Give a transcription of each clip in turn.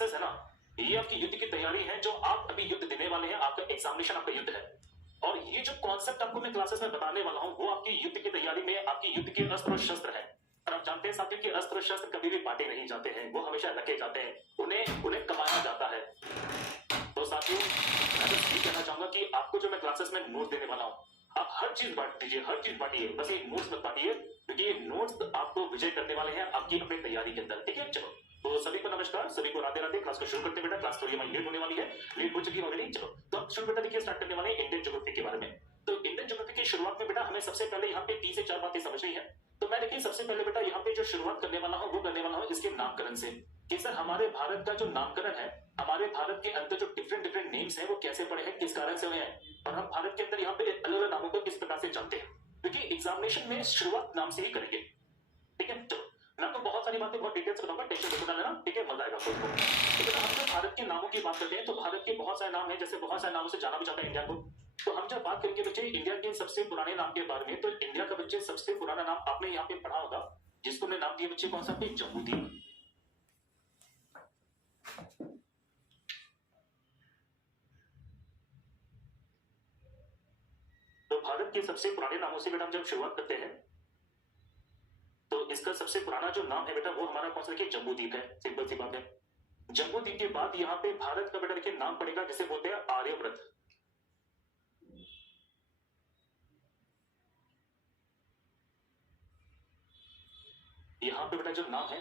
Classes है ना, ये आपकी युद्ध की तैयारी है, जो आप अभी युद्ध देने वाले हैं, आपका एग्जामिनेशन आपका युद्ध है। और ये जो कॉन्सेप्ट आपको मैं क्लासेस में बताने वाला हूं, वो आपकी युद्ध की तैयारी में आपकी युद्ध के अस्त्र और शस्त्र है। और आप जानते हैं साथियों कि अस्त्र और शस्त्र कभी भी बांटे नहीं जाते हैं, वो हमेशा रखे जाते हैं, उन्हें उन्हें कमाया जाता है। तो साथियों, मैं बस ये कहना चाहूंगा कि आपको जो मैं क्लासेस में नोट देने वाला हूं, आप हर चीज बांट दीजिए, हर चीज बांटिए, बस ये नोट्स मत बांटिए, क्योंकि ये नोट्स आपको विजय करने वाले हैं आपकी अपनी तैयारी के अंदर। ठीक है, चलो तो सभी को नमस्कार, सभी को राधे राधे। क्लास को शुरू करते बेटा, क्लास थोड़ी हमारी लेट होने वाली है, लेट हो चुकी है ऑलरेडी। चलो तो अब शुरू बेटा, देखिए स्टार्ट करने वाले हैं इंडियन ज्योग्राफी के बारे में। तो इंडियन ज्योग्राफी की शुरुआत में बेटा हमें सबसे पहले यहाँ पे 3 से 4 बातें समझनी है। तो मैं देखिए सबसे पहले बेटा यहाँ पे जो शुरुआत करने वाला हूँ, वो करने वाला हूँ इसके नामकरण से, कि सर हमारे भारत का जो नामकरण है, हमारे भारत के अंदर जो डिफरेंट डिफरेंट नेम्स हैं, वो कैसे पड़े हैं, किस कारण से हुए हैं, और हम भारत के अंदर यहाँ पे अलग अलग नामों को किस प्रकार से जानते हैं, क्योंकि एग्जामिनेशन में शुरुआत नाम से ही करेंगे। ठीक है, चलो मैं आपको बहुत सारी बातें बहुत डिटेल से बताऊंगा, टेंशन मत लेना, ठीक है, मजा आएगा आपको। तो हम जब भारत के नामों की बात करते हैं, तो भारत के बहुत सारे नाम हैं, जैसे बहुत सारे नामों से जाना भी जाता है इंडिया को। तो हम जब बात करेंगे बच्चे इंडिया के सबसे पुराने नाम के बारे में, तो इंडिया का बच्चे सबसे पुराना नाम आपने यहाँ पे पढ़ा होगा, जिसको हमने नाम दिया बच्चे कौन सा, जम्बूद्वीप। तो भारत के सबसे पुराने नामों से बेटा हम जब शुरुआत करते हैं, तो इसका सबसे पुराना जो नाम है बेटा, वो हमारा कौन सा, देखिए जम्बूद्वीप है, सिंपल सी बात है। जम्बूद्वीप के बाद यहाँ पे भारत का बेटा देखिए नाम पड़ेगा, जिसे बोलते हैं आर्यव्रत। यहाँ पे बेटा जो नाम है,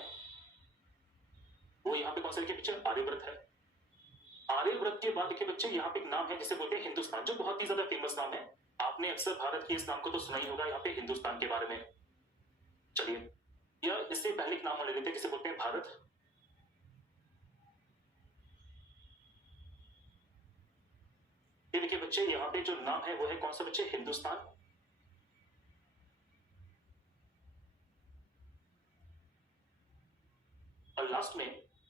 वो यहाँ पे कौन सा, देखिए पिक्चर आर्यव्रत है। आर्यव्रत के बाद देखिए बच्चे यहाँ पे एक नाम है जिसे बोलते हैं हिंदुस्तान, जो बहुत ही ज्यादा फेमस नाम है। आपने अक्सर भारत के इस नाम को तो सुना ही होगा यहाँ पे हिंदुस्तान के बारे में। चलिए, या इससे पहले एक नाम ले लेते हैं जिसे बोलते हैं भारत। ये देखिए बच्चे यहाँ पे जो नाम है वो है कौन सा बच्चे, हिंदुस्तान। और लास्ट में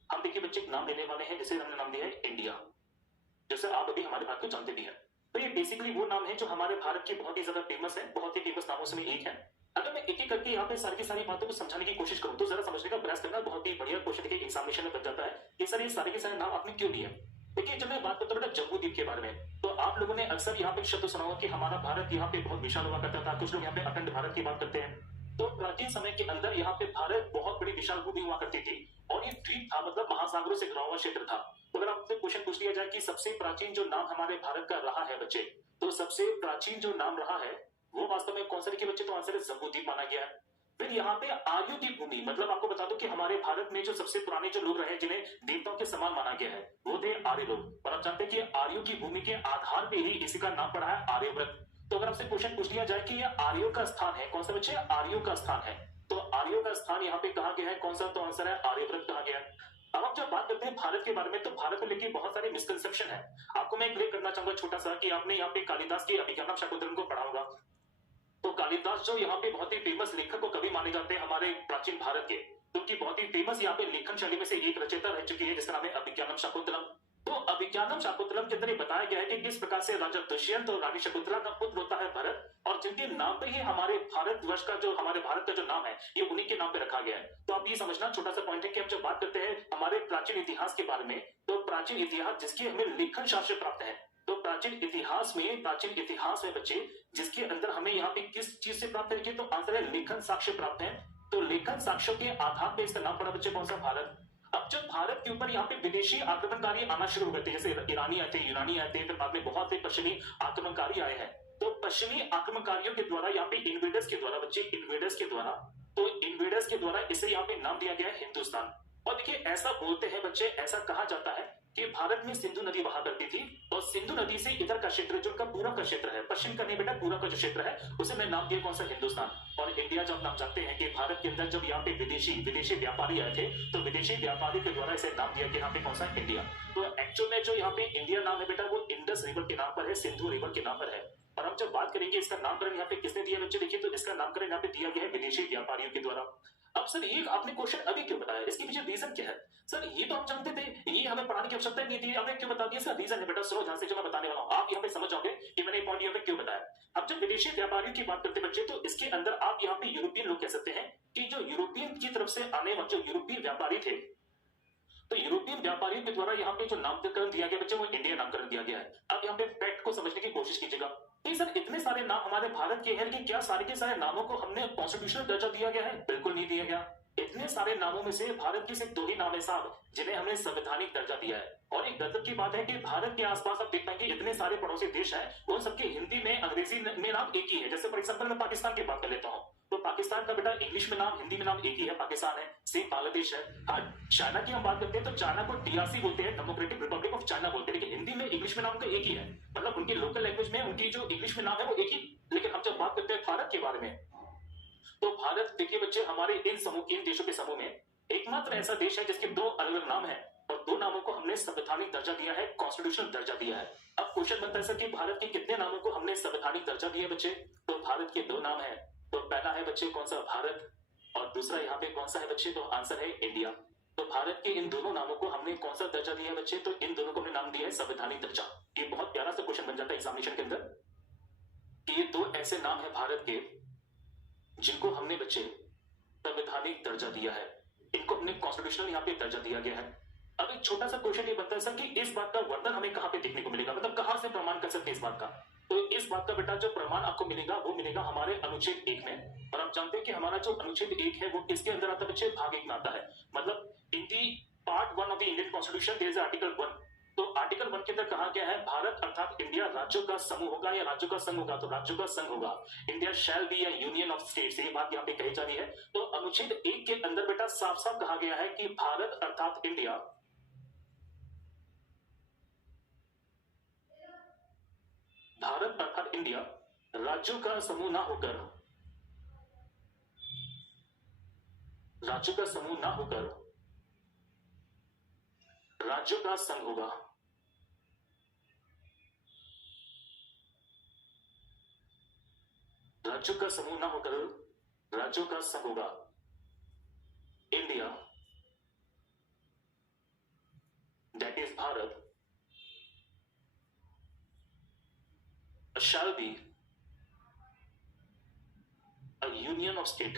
हम देखिए बच्चे एक नाम लेने वाले हैं जिसे हमने नाम दिया है इंडिया, जैसे आप अभी हमारे भारत को जानते भी हैं। तो ये बेसिकली वो नाम है जो हमारे भारत की बहुत ही ज्यादा फेमस है, बहुत ही फेमस नामों से में एक है। अगर मैं एक एक करके यहाँ पे सारी की सारी बातों को समझाने की कोशिश करूं, तो जरा समझने का प्रयास करना, बहुत ही बढ़िया क्वेश्चन देखिए एग्जामिनेशन में बन जाता है कि सर ये सारे के सारे नाम आपने क्यों दिए। देखिए जब मैं बात करता हूँ बेटा जम्बूद्वीप के बारे में, तो आप लोगों ने अक्सर यहाँ पे शब्द सुना होगा कि हमारा भारत यहाँ पे बहुत विशाल हुआ करता था। कुछ लोग यहाँ पे अखंड भारत की बात करते हैं। तो प्राचीन समय के अंदर यहाँ पे भारत बहुत बड़ी विशाल भूमि हुआ करती थी, और ये द्वीप था, मतलब महासागरों से घिरा हुआ क्षेत्र था। तो अगर आपसे क्वेश्चन पूछ लिया जाए कि सबसे प्राचीन जो नाम हमारे भारत का रहा है बच्चे, तो सबसे प्राचीन जो नाम रहा है वो वास्तव में कौन सा, देखिए बच्चे तो आंसर है जम्बूद्वीप माना गया है। फिर यहाँ पे आर्यों की भूमि, मतलब आपको बता दो कि हमारे भारत में जो सबसे पुराने जो लोग रहे जिन्हें देवताओं के समान माना गया है, वो थे आर्य लोग। और आप जानते हैं कि आर्यों की भूमि के आधार पे ही इसी का नाम पड़ा है आर्यव्रत। तो अगर आपसे क्वेश्चन पूछ लिया जाए कि ये आर्यों का स्थान है, कौन सा बच्चे, आर्यों का स्थान है, तो आर्यों का स्थान यहाँ पे कहा गया है कौन सा, तो आंसर है आर्यव्रत कहा गया है। अब हम जब बात करते हैं भारत के बारे में, तो भारत को लेकर बहुत सारे मिसकंसेप्शन है। आपको मैं क्लियर करना चाहूंगा छोटा सा, कि आपने यहाँ पे कालिदास की अभिज्ञानम शाकुंतलम को पढ़ा होगा। तो कालिदास जो यहाँ पे बहुत ही फेमस लेखक को कवि माने जाते हैं हमारे प्राचीन भारत के, तो उनकी बहुत ही फेमस यहाँ पे लेखन शैली में से एक रचयिता रह चुकी है, जिसका नाम है अभिज्ञानम शाकुंतलम। तो अभिज्ञानम शाकुंतलम के अंदर बताया गया है कि किस प्रकार से राजा दुष्यंत और रानी शकुंतला का पुत्र होता है भरत, और जिनके नाम पे ही हमारे भारतवर्ष का जो, हमारे भारत का जो नाम है, ये उन्हीं के नाम पे रखा गया है। तो आप ये समझना छोटा सा पॉइंट है कि हम जब बात करते हैं हमारे प्राचीन इतिहास के बारे में, तो प्राचीन इतिहास जिसकी हमें लेखन शास्त्र प्राप्त है, तो प्राचीन इतिहास में बच्चे जिसके अंदर हमें यहाँ पे किस चीज से प्राप्त है, तो आंसर है लेखन साक्ष्य प्राप्त है। तो लेखन साक्ष्यों के आधार पे इसका नाम पड़ा बच्चे कौन सा, भारत। अब जब भारत के ऊपर यहाँ पे विदेशी आक्रमणकारी आना शुरू हो गए थे, जैसे ईरानी आए थे, यूनानी आए थे, फिर बाद में बहुत से पश्चिमी आक्रमणकारी आए हैं। तो पश्चिमी आक्रमणकारियों के द्वारा यहाँ पे इन्वेडर्स के द्वारा बच्चे, इन्वेडर्स के द्वारा इसे यहाँ पे नाम दिया गया है हिंदुस्तान। और देखिए ऐसा बोलते हैं बच्चे, ऐसा कहा जाता है कि भारत में सिंधु नदी बहा करती थी, और सिंधु नदी से इधर का क्षेत्र जो उनका पूरा का क्षेत्र है, पश्चिम का नहीं बेटा, पूरा का जो क्षेत्र है, उसे मैं नाम दिया कौन सा, हिंदुस्तान। और इंडिया जब नाम जानते हैं कि भारत के अंदर जब यहाँ पे विदेशी व्यापारी आए थे, तो विदेशी व्यापारी के द्वारा इसे नाम दिया कि यहाँ पे कौन सा, इंडिया। तो एक्चुअल में जो यहाँ पे इंडिया नाम है बेटा, वो इंडस रिवर के नाम पर है, सिंधु रिवर के नाम पर है। और हम जब बात करेंगे इसका नामकरण यहाँ पे किसने दिया बच्चे, देखिए तो इसका नामकरण यहाँ पे दिया गया है विदेशी व्यापारियों के द्वारा। अब सर ये आपने क्वेश्चन अभी क्यों बताया, इसके पीछे रीजन क्या है? सर ये तो हम जानते थे, ये हमें पढ़ाने की आवश्यकता नहीं थी, आपने क्यों बता दिया? इसका रीजन है बेटा, सुनो ध्यान से जो मैं बताने वाला हूं, आप यहाँ पे समझ जाओगे कि मैंने पॉइंट यहाँ पे क्यों बताया। अब जब विदेशी व्यापारियों की बात करते बच्चे, तो इसके अंदर आप यहाँ पे यूरोपियन लोग कह सकते हैं कि जो यूरोपियन की तरफ से आने वाले जो यूरोपीय व्यापारी थे, तो यूरोपियन व्यापारियों के द्वारा यहाँ पे जो नामकरण दिया गया बच्चे वो इंडिया नामकरण दिया गया है। अब यहाँ पे फैक्ट को समझने की कोशिश कीजिएगा कि सर इतने सारे नाम हमारे भारत के हैं, लेकिन क्या सारे के सारे नामों को हमने कॉन्स्टिट्यूशनल दर्जा दिया गया है? बिल्कुल नहीं दिया गया। इतने सारे नामों में से भारत के सिर्फ 2 ही नाम है साहब जिन्हें हमने संवैधानिक दर्जा दिया है। और एक गजब की बात है कि भारत के आसपास आप देख पाएंगे इतने सारे पड़ोसी देश हैं, उन सबके हिंदी में अंग्रेजी में नाम एक ही है। जैसे फॉर एग्जांपल मैं पाकिस्तान की बात कर लेता हूँ, तो पाकिस्तान का बेटा इंग्लिश में नाम, हिंदी में नाम एक ही है, पाकिस्तान है। सेम बांग्लादेश है। हाँ, चाइना की हम बात करते हैं तो चाइना को DRC बोलते हैं, डेमोक्रेटिक रिपब्लिक ऑफ चाइना बोलते हैं, लेकिन हिंदी में इंग्लिश में नाम उनका एक ही है। मतलब उनकी लोकल लैंग्वेज में उनकी जो इंग्लिश में नाम है वो एक ही। लेकिन हम जब बात करते हैं भारत के बारे में, तो भारत देखिए बच्चे हमारे इन देशों के समूह में एकमात्र ऐसा देश है जिसके 2 अलग अलग नाम है और 2 नामों को हमने संवैधानिक दर्जा दिया है, कॉन्स्टिट्यूशनल दर्जा दिया है। अब क्वेश्चन बनता है सर कि भारत के कितने नामों को हमने संवैधानिक दर्जा दिया है बच्चे? तो भारत के 2 नाम है। तो पहला है बच्चे कौन सा? भारत। और दूसरा यहाँ पे कौन सा है बच्चे? तो आंसर है इंडिया। तो भारत के इन दोनों नामों को हमने कौन सा दर्जा दिया है बच्चे? तो इन दोनों को हमने नाम दिया है संवैधानिक दर्जा। ये बहुत प्यारा सा क्वेश्चन बन जाता है एग्जामिनेशन के अंदर कि ये 2 ऐसे नाम है भारत के जिनको हमने बच्चे संवैधानिक दर्जा दिया है, इनको हमने कॉन्स्टिट्यूशनल यहाँ पे दर्जा दिया गया है। अब एक छोटा सा क्वेश्चन ये बनता है सर कि इस बात का वर्णन हमें कहां पे देखने को मिलेगा, मतलब कहां से प्रमाण कर सकते हैं इस बात का? तो इस बात का बेटा जो प्रमाण आपको मिलेगा वो मिलेगा हमारे अनुच्छेद 1 में। और आप जानते हैं कि हमारा जो अनुच्छेद 1 है वो किसके अंदर आता है बच्चे? भाग 1 में आता है। मतलब in the part 1 of the Indian constitution there is article 1। तो आर्टिकल 1 के अंदर कहा गया है भारत अर्थात इंडिया राज्यों का समूह होगा या राज्यों का संघ होगा? तो राज्यों का संघ होगा। India shall be a union of states, ये बात यहाँ पे कही जा रही है। तो अनुच्छेद 1 के अंदर बेटा साफ साफ कहा गया है कि भारत अर्थात इंडिया राज्यों का समूह ना होकर राज्यों का समूह ना होकर राज्यों का संघ होगा। राज्यों का समूह ना होकर राज्यों का संघ होगा। India that is Bharat shall be a union of state।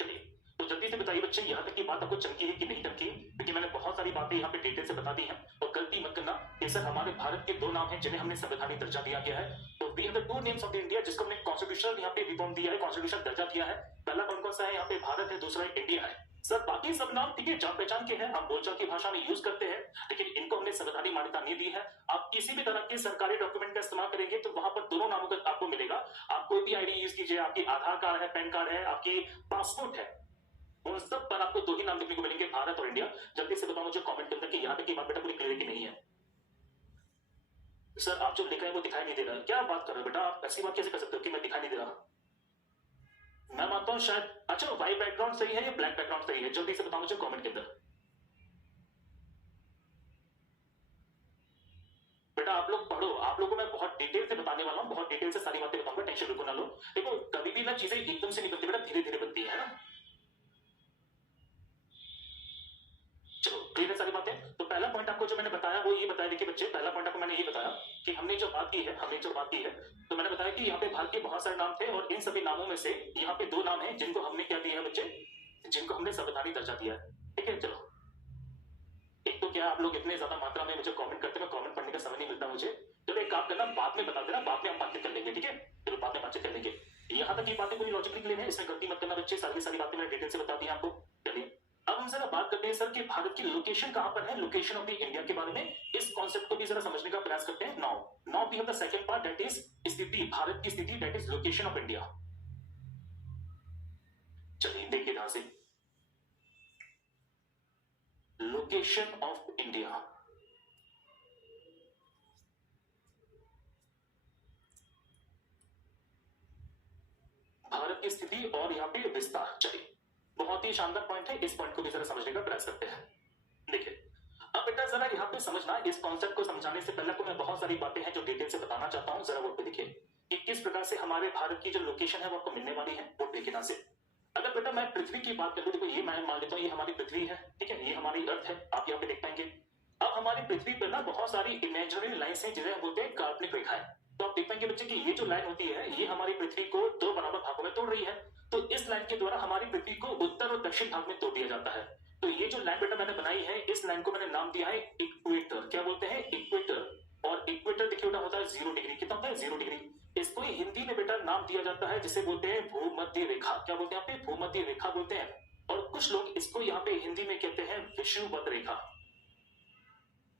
चलिए तो जल्दी से बताइए बच्चे यहां तक की बात आपको चमकी है कि नहीं चमकी? क्योंकि मैंने बहुत सारी बातें यहां पे डिटेल से बता दी हैं और गलती मत करना कि सर हमारे भारत के 2 नाम हैं जिन्हें हमने संवैधानिक दर्जा दिया गया है। तो we have the 2 names of the India जिसको हमने कॉन्स्टिट्यूशनल यहां पे रिफॉर्म दिया है, कॉन्स्टिट्यूशनल दर्जा दिया है। पहला कौन सा है? यहां पे भारत है, दूसरा इंडिया है। सर बाकी सब नाम ठीक है जान पहचान के हैं, हम बोलचाल की भाषा में यूज करते हैं, लेकिन इनको हमने संवैधानिक मान्यता नहीं दी है। आप किसी भी तरह के सरकारी डॉक्यूमेंट का इस्तेमाल करेंगे तो वहां पर दोनों नामों का आपको मिलेगा। आप कोई भी आईडी यूज कीजिए, आपकी आधार कार्ड है, पैन कार्ड है, आपकी पासपोर्ट है, उन सब पर आपको 2 ही नाम देखने को मिलेंगे, भारत और इंडिया। जल्दी से बताओ मुझे कमेंट के अंदर कि यहां तक की बात बेटा पूरी क्लियर की नहीं है। सर आप जो लिख रहे हैं वो दिखाई नहीं दे रहा, क्या बात कर रहे हो बेटा? आप ऐसी बात कैसे कर सकते हो कि मैं दिखाई नहीं दे रहा? मैं मानता हूं शायद अच्छा व्हाइट बैकग्राउंड सही है या ब्लैक बैकग्राउंड सही है? जल्दी से बताओ मुझे कमेंट के अंदर। बेटा आप लोग पढ़ो, आप लोगों को मैं बहुत डिटेल से बताने वाला हूं, बहुत डिटेल से सारी बातें बताऊंगा, टेंशन बिल्कुल ना लो। देखो कभी भी ना चीजें एकदम से नहीं बनती बेटा, धीरे धीरे बनती है ना। चलो क्लियर है सारी बातें। तो पहला पॉइंट आपको जो मैंने बताया वो ये बताया, देखिए बच्चे पहला पॉइंट आपको मैंने ये बताया कि हमने जो बात की है तो मैंने बताया कि यहाँ पे भारत के बहुत सारे नाम थे और इन सभी नामों में से यहाँ पे 2 नाम हैं जिनको हमने क्या दिया है बच्चे? जिनको हमने संवैधानिक दर्जा दिया है। ठीक है चलो, एक तो क्या आप लोग इतने ज्यादा मात्रा में मुझे कमेंट करते हैं, कमेंट पढ़ने का समय नहीं मिलता मुझे। चलो एक काम करना, बाद में बता देना, बाद में हम बातचीत कर लेंगे, ठीक है? चलो बाद में बातचीत कर लेंगे। यहाँ तक ये बातें पूरी लॉजिकली क्लियर है, इसमें गलती मत करना बच्चे, सारी बातें मैंने डिटेल से बता दी आपको। चलिए अब हम जरा बात करते हैं सर कि भारत की लोकेशन कहां पर है, लोकेशन ऑफ द इंडिया के बारे में। इस कॉन्सेप्ट को भी जरा समझने का प्रयास करते हैं। Now we have the second part that is स्थिति, भारत की स्थिति that is location of India. चलिए देखिए ध्यान से, लोकेशन ऑफ इंडिया। भारत की स्थिति और यहां पे विस्तार। चलिए बहुत ही शानदार पॉइंट है, इस पॉइंट को भी जरा समझने का प्रयास करते हैं। देखिए अब बेटा जरा यहाँ पे समझना, इस कॉन्सेप्ट को समझाने से पहले तो मैं बहुत सारी बातें हैं जो डिटेल से बताना चाहता हूं, जरा वो पे देखिए कि किस प्रकार से हमारे भारत की जो लोकेशन है वो आपको मिलने वाली है, वो देखिए से। अगर बेटा मैं पृथ्वी की बात करूं, देखो ये मैं मान लेता हूं ये हमारी पृथ्वी है, ठीक है, ये हमारी अर्थ है, आप यहाँ पे देख पाएंगे। अब हमारी पृथ्वी पर ना बहुत सारी इमेजिनरी लाइन्स हैं जिन्हें हम बोलते हैं काल्पनिक रेखाएं। तो आप देख पाएंगे बच्चे कि ये जो लाइन होती है ये हमारी पृथ्वी को 2 बराबर भागों में तोड़ रही है। तो इस लाइन के द्वारा हमारी पृथ्वी को उत्तर और दक्षिण भाग में तोड़ दिया जाता है। तो ये जो लाइन बेटा मैंने बनाई है, इस लाइन को मैंने नाम दिया है इक्वेटर। क्या बोलते हैं? इक्वेटर। और इक्वेटर देखिए बेटा होता है 0 डिग्री। कितना होता है? 0 डिग्री। इसको हिंदी में बेटा नाम दिया जाता है जिसे बोलते हैं भूमध्य रेखा। क्या बोलते हैं यहाँ पे? भूमध्य रेखा बोलते हैं। और कुछ लोग इसको यहाँ पे हिंदी में कहते हैं विषुवत रेखा।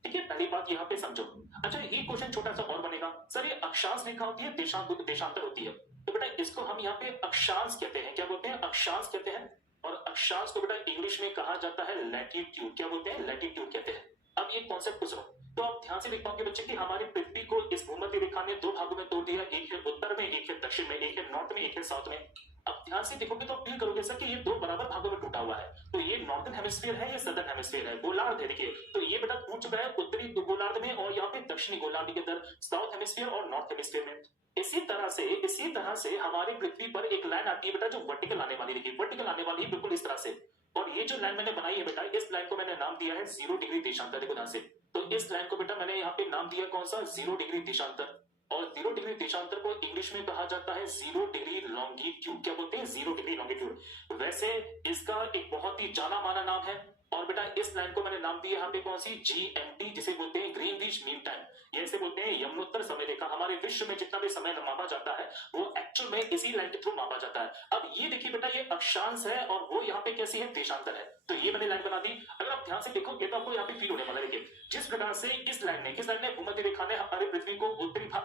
ठीक है, पहली बात यहाँ पे समझो। अच्छा, ये क्वेश्चन छोटा सा और बनेगा, सर ये अक्षांश रेखा होती है देशांतर होती है? तो बेटा इसको हम यहाँ पे अक्षांश कहते हैं। क्या बोलते हैं? अक्षांश कहते हैं। और अक्षांश को बेटा इंग्लिश में कहा जाता है लैटिट्यूड। क्या बोलते हैं? लैटिट्यूड कहते हैं। अब ये कॉन्सेप्ट पूछ रहा हूं, तो आप ध्यान से देख पाओगे बच्चे कि हमारी पृथ्वी को इस भूमध्य रेखा ने 2 भागों में तोड़ दिया। एक है उत्तर में, एक है दक्षिण में, एक है नॉर्थ में, एक है साउथ में। अब ध्यान से देखोगे तो फील करोगे सर कि ये 2 बराबर भागों में टूटा हुआ है। तो ये नॉर्थन हेमिस्फीयर है, ये सदर्न हेमिस्फीयर है, गोलार्ध है। देखिए तो ये बेटा टूट चुका है उत्तरी गोलार्ध में और यहाँ पे दक्षिणी गोलार्ध के अंदर, साउथ हेमिस्फीयर और नॉर्थ हेमिस्फीयर में। इसी तरह से हमारी पृथ्वी पर एक लाइन आती है बेटा जो वर्टिकल आने वाली। देखिए वर्टिकल आने वाली है बिल्कुल इस तरह से। और ये जो लाइन मैंने बनाई है बेटा, इस लाइन को मैंने नाम दिया है 0 डिग्री देशांतर। देखो ध्यान से, तो इस लाइन को बेटा मैंने यहाँ पे नाम दिया कौन सा? 0 डिग्री देशांतर। और 0 डिग्री देशांतर को इंग्लिश में कहा जाता है 0 डिग्री लॉन्गिट्यूड। क्या बोलते हैं? 0 डिग्री लॉन्गिट्यूड। वैसे इसका एक बहुत ही जाना माना नाम है। और बेटा इस लाइन को मैंने नाम दिया यहाँ पे कौन सी? GMT, जिसे बोलते हैं ग्रीनविच मीन टाइम। ये इसे बोलते हैं यमुनोत्तर समय रेखा। हमारे विश्व में जितना भी समय मापा जाता है वो एक्चुअल में इसी लाइन के थ्रू मापा जाता है। अब ये देखिए बेटा, ये अक्षांश है और वो यहाँ पे कैसी है? देशांतर है। तो ये मैंने लाइन बना दी। अगर आप ध्यान से देखोगे तो आपको यहाँ पे फील होने वाला है। देखिए जिस प्रकार से किस लाइन ने भूमध्य रेखा ने हमारी पृथ्वी को उत्तरी भाग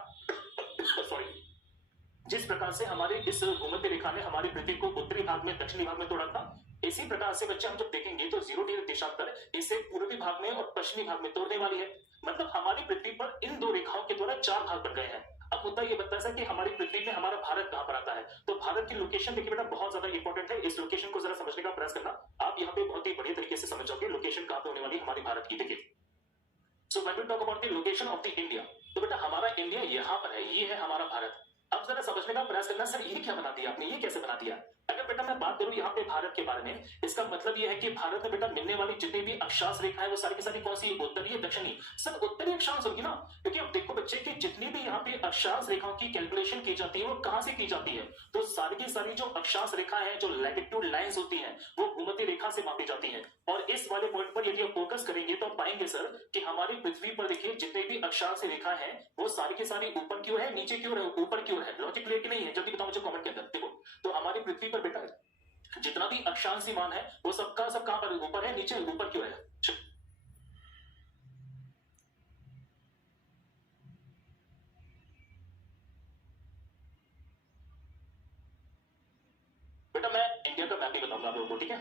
सॉरी जिस प्रकार से हमारे इस भूमध्य रेखा ने हमारी पृथ्वी को उत्तरी भाग में दक्षिणी भाग में तोड़ा था, इसी प्रकार से बच्चे हम जब देखेंगे तो 0 डिग्री देशांतर इसे पूर्वी भाग में और पश्चिमी भाग में तोड़ने वाली है। मतलब हमारी पृथ्वी पर इन 2 रेखाओं के द्वारा 4 भाग बन गए हैं। अब मुद्दा ये बनता है कि हमारी पृथ्वी में हमारा भारत कहां पर आता है। तो भारत की लोकेशन देखिए बेटा बहुत ज्यादा इंपॉर्टेंट है। इस लोकेशन को जरा समझने का प्रयास करना, आप यहाँ पे बहुत ही बढ़िया तरीके से समझ जाओगे लोकेशन कहां पे होने वाली हमारी भारत की। देखिए so when we talk about the location of the India, तो बेटा हमारा इंडिया यहाँ पर है, ये है हमारा भारत। अब जरा समझने का प्रयास करना, सर ये क्या बना दिया आपने, ये कैसे बना दिया? अगर बेटा मैं बात करूं यहाँ पे भारत के बारे में, इसका मतलब ये है कि भारत में बेटा मिलने वाली जितनी भी अक्षांश रेखा है वो सारी की सारी कौन सी? उत्तरी दक्षिणी। सर उत्तरी अक्षांश होगी ना, क्योंकि अब देखो बच्चे कि जितनी भी यहाँ पे अक्षांश रेखाओं की कैलकुलेशन की जाती है वो कहां से की जाती है? तो सारी की सारी जो अक्षांश रेखा है, जो लैटिट्यूड लाइंस होती है, वो भूमध्य रेखा से मापी जाती है। और इस वाले पॉइंट पर यदि आप फोकस करेंगे तो आप पाएंगे सर कि हमारी पृथ्वी पर देखिए जितने भी अक्षांश रेखा है वो सारी की सारी ऊपर की ओर है, नीचे की ओर है, ऊपर की ओर है। लॉजिक क्लियर कि नहीं है? जल्दी बताओ मुझे कमेंट के अंदर। देखो तो हमारी पृथ्वी पर बेटा जितना भी अक्षांश मान है वो सबका सब कहां पर? ऊपर है, नीचे, ऊपर क्यों है? बेटा मैं इंडिया का मैप भी बताऊंगा आप लोगों को, ठीक है?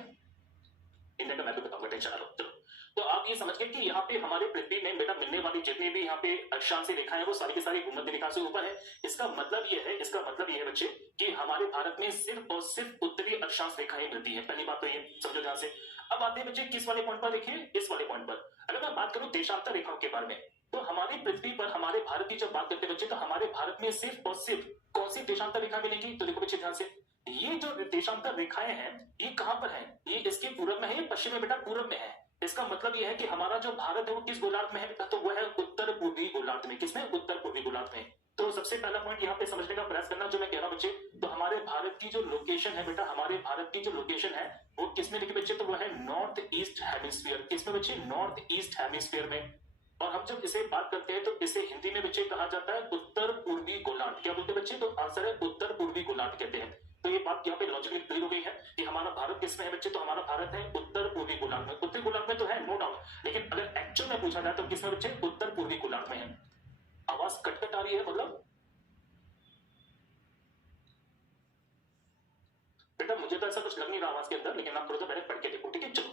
इंडिया का मैप भी बताऊंगा, टेंशन ना लो। चलो तो आप ये समझ गए कि यहाँ पे हमारे पृथ्वी में बेटा मिलने वाली जितनी भी यहाँ पे अक्षांश रेखाएं हैं वो सारी की सारी भूमध्य रेखा से ऊपर है। इसका मतलब ये है बच्चे कि हमारे भारत में सिर्फ और सिर्फ उत्तरी अक्षांश रेखाएं मिलती है। पहली बात तो ये समझो ध्यान से। अब आते हैं बच्चे किस वाले पॉइंट पर? देखिए इस वाले पॉइंट पर अगर मैं बात करूं देशांतर रेखाओं के बारे में, तो हमारी पृथ्वी पर हमारे भारत की जब बात करते हैं बच्चे, तो हमारे भारत में सिर्फ और सिर्फ कौन सी देशांतर रेखा मिलेगी? तो देखो बच्चे ध्यान से, ये जो देशांतर रेखाएं हैं ये कहां पर है? ये इसके पूर्व में है, पश्चिम में बेटा पूर्व में है। इसका मतलब यह है कि हमारा जो भारत है वो किस गोलार्ध में है बेटा? तो वो है उत्तर पूर्वी गोलार्ध में। किसमें? उत्तर पूर्वी गोलार्ध में। तो सबसे पहला पॉइंट यहाँ पे समझने का प्रयास करना जो मैं कह रहा हूं बच्चे, तो हमारे भारत की जो लोकेशन है बेटा, हमारे भारत की जो लोकेशन है वो किसमें लिखी बच्चे? तो वो है नॉर्थ ईस्ट हेमिस्फीयर। किसमें बच्चे? नॉर्थ ईस्ट हेमिस्फीयर में। और हम जब इसे बात करते हैं तो इसे हिंदी में बच्चे कहा जाता है उत्तर पूर्वी गोलार्ध। क्या बोलते हैं बच्चे? तो आंसर है उत्तर पूर्वी गोलार्ध कहते हैं। तो ये बात यहाँ पे लॉजिकली क्लियर हो गई है कि हमारा भारत किसमें है बच्चे? तो हमारा भारत है उत्तर पूर्वी गोलार्ध में। उत्तरी गोलार्ध में तो है नो डाउट, लेकिन अगर एक्चुअल में पूछा जाए तो किसमें बच्चे? उत्तर पूर्वी गोलार्ध में है। आवाज कटकट आ रही है मतलब? बेटा मुझे तो ऐसा कुछ लग नहीं रहा आवाज के अंदर, लेकिन आप थोड़ा सा पहले पढ़ के देखो, ठीक है? चलो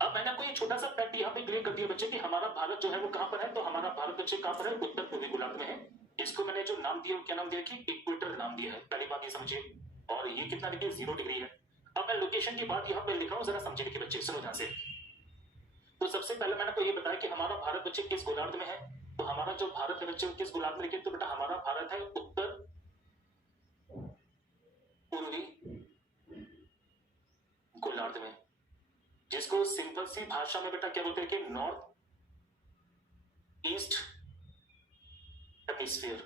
अब मैंने आपको ये छोटा सा फैक्ट यहाँ पे क्लियर कर दिया बच्चे कि हमारा भारत जो है वो कहां पर है। तो हमारा भारत बच्चे कहां पर है? उत्तर पूर्वी गोलार्ध में है। इसको मैंने जो नाम दिया क्या नाम दिया कि इक्वेटर नाम दिया है। पहली बात ये समझिए। और ये कितना देखिए 0 डिग्री है। अब मैं लोकेशन की बात यहाँ पे लिख रहा हूँ, जरा समझिए देखिए बच्चे, सुनो ध्यान से। तो सबसे पहले मैंने आपको ये बताया कि हमारा भारत बच्चे किस गोलार्ध में है। तो हमारा जो भारत है बच्चे किस गोलार्ध में लिखे? तो बेटा हमारा भारत है उत्तर पूर्वी गोलार्ध में, जिसको सिंपल सी भाषा में बेटा क्या बोलते हैं कि नॉर्थ ईस्ट हेमिस्फीयर।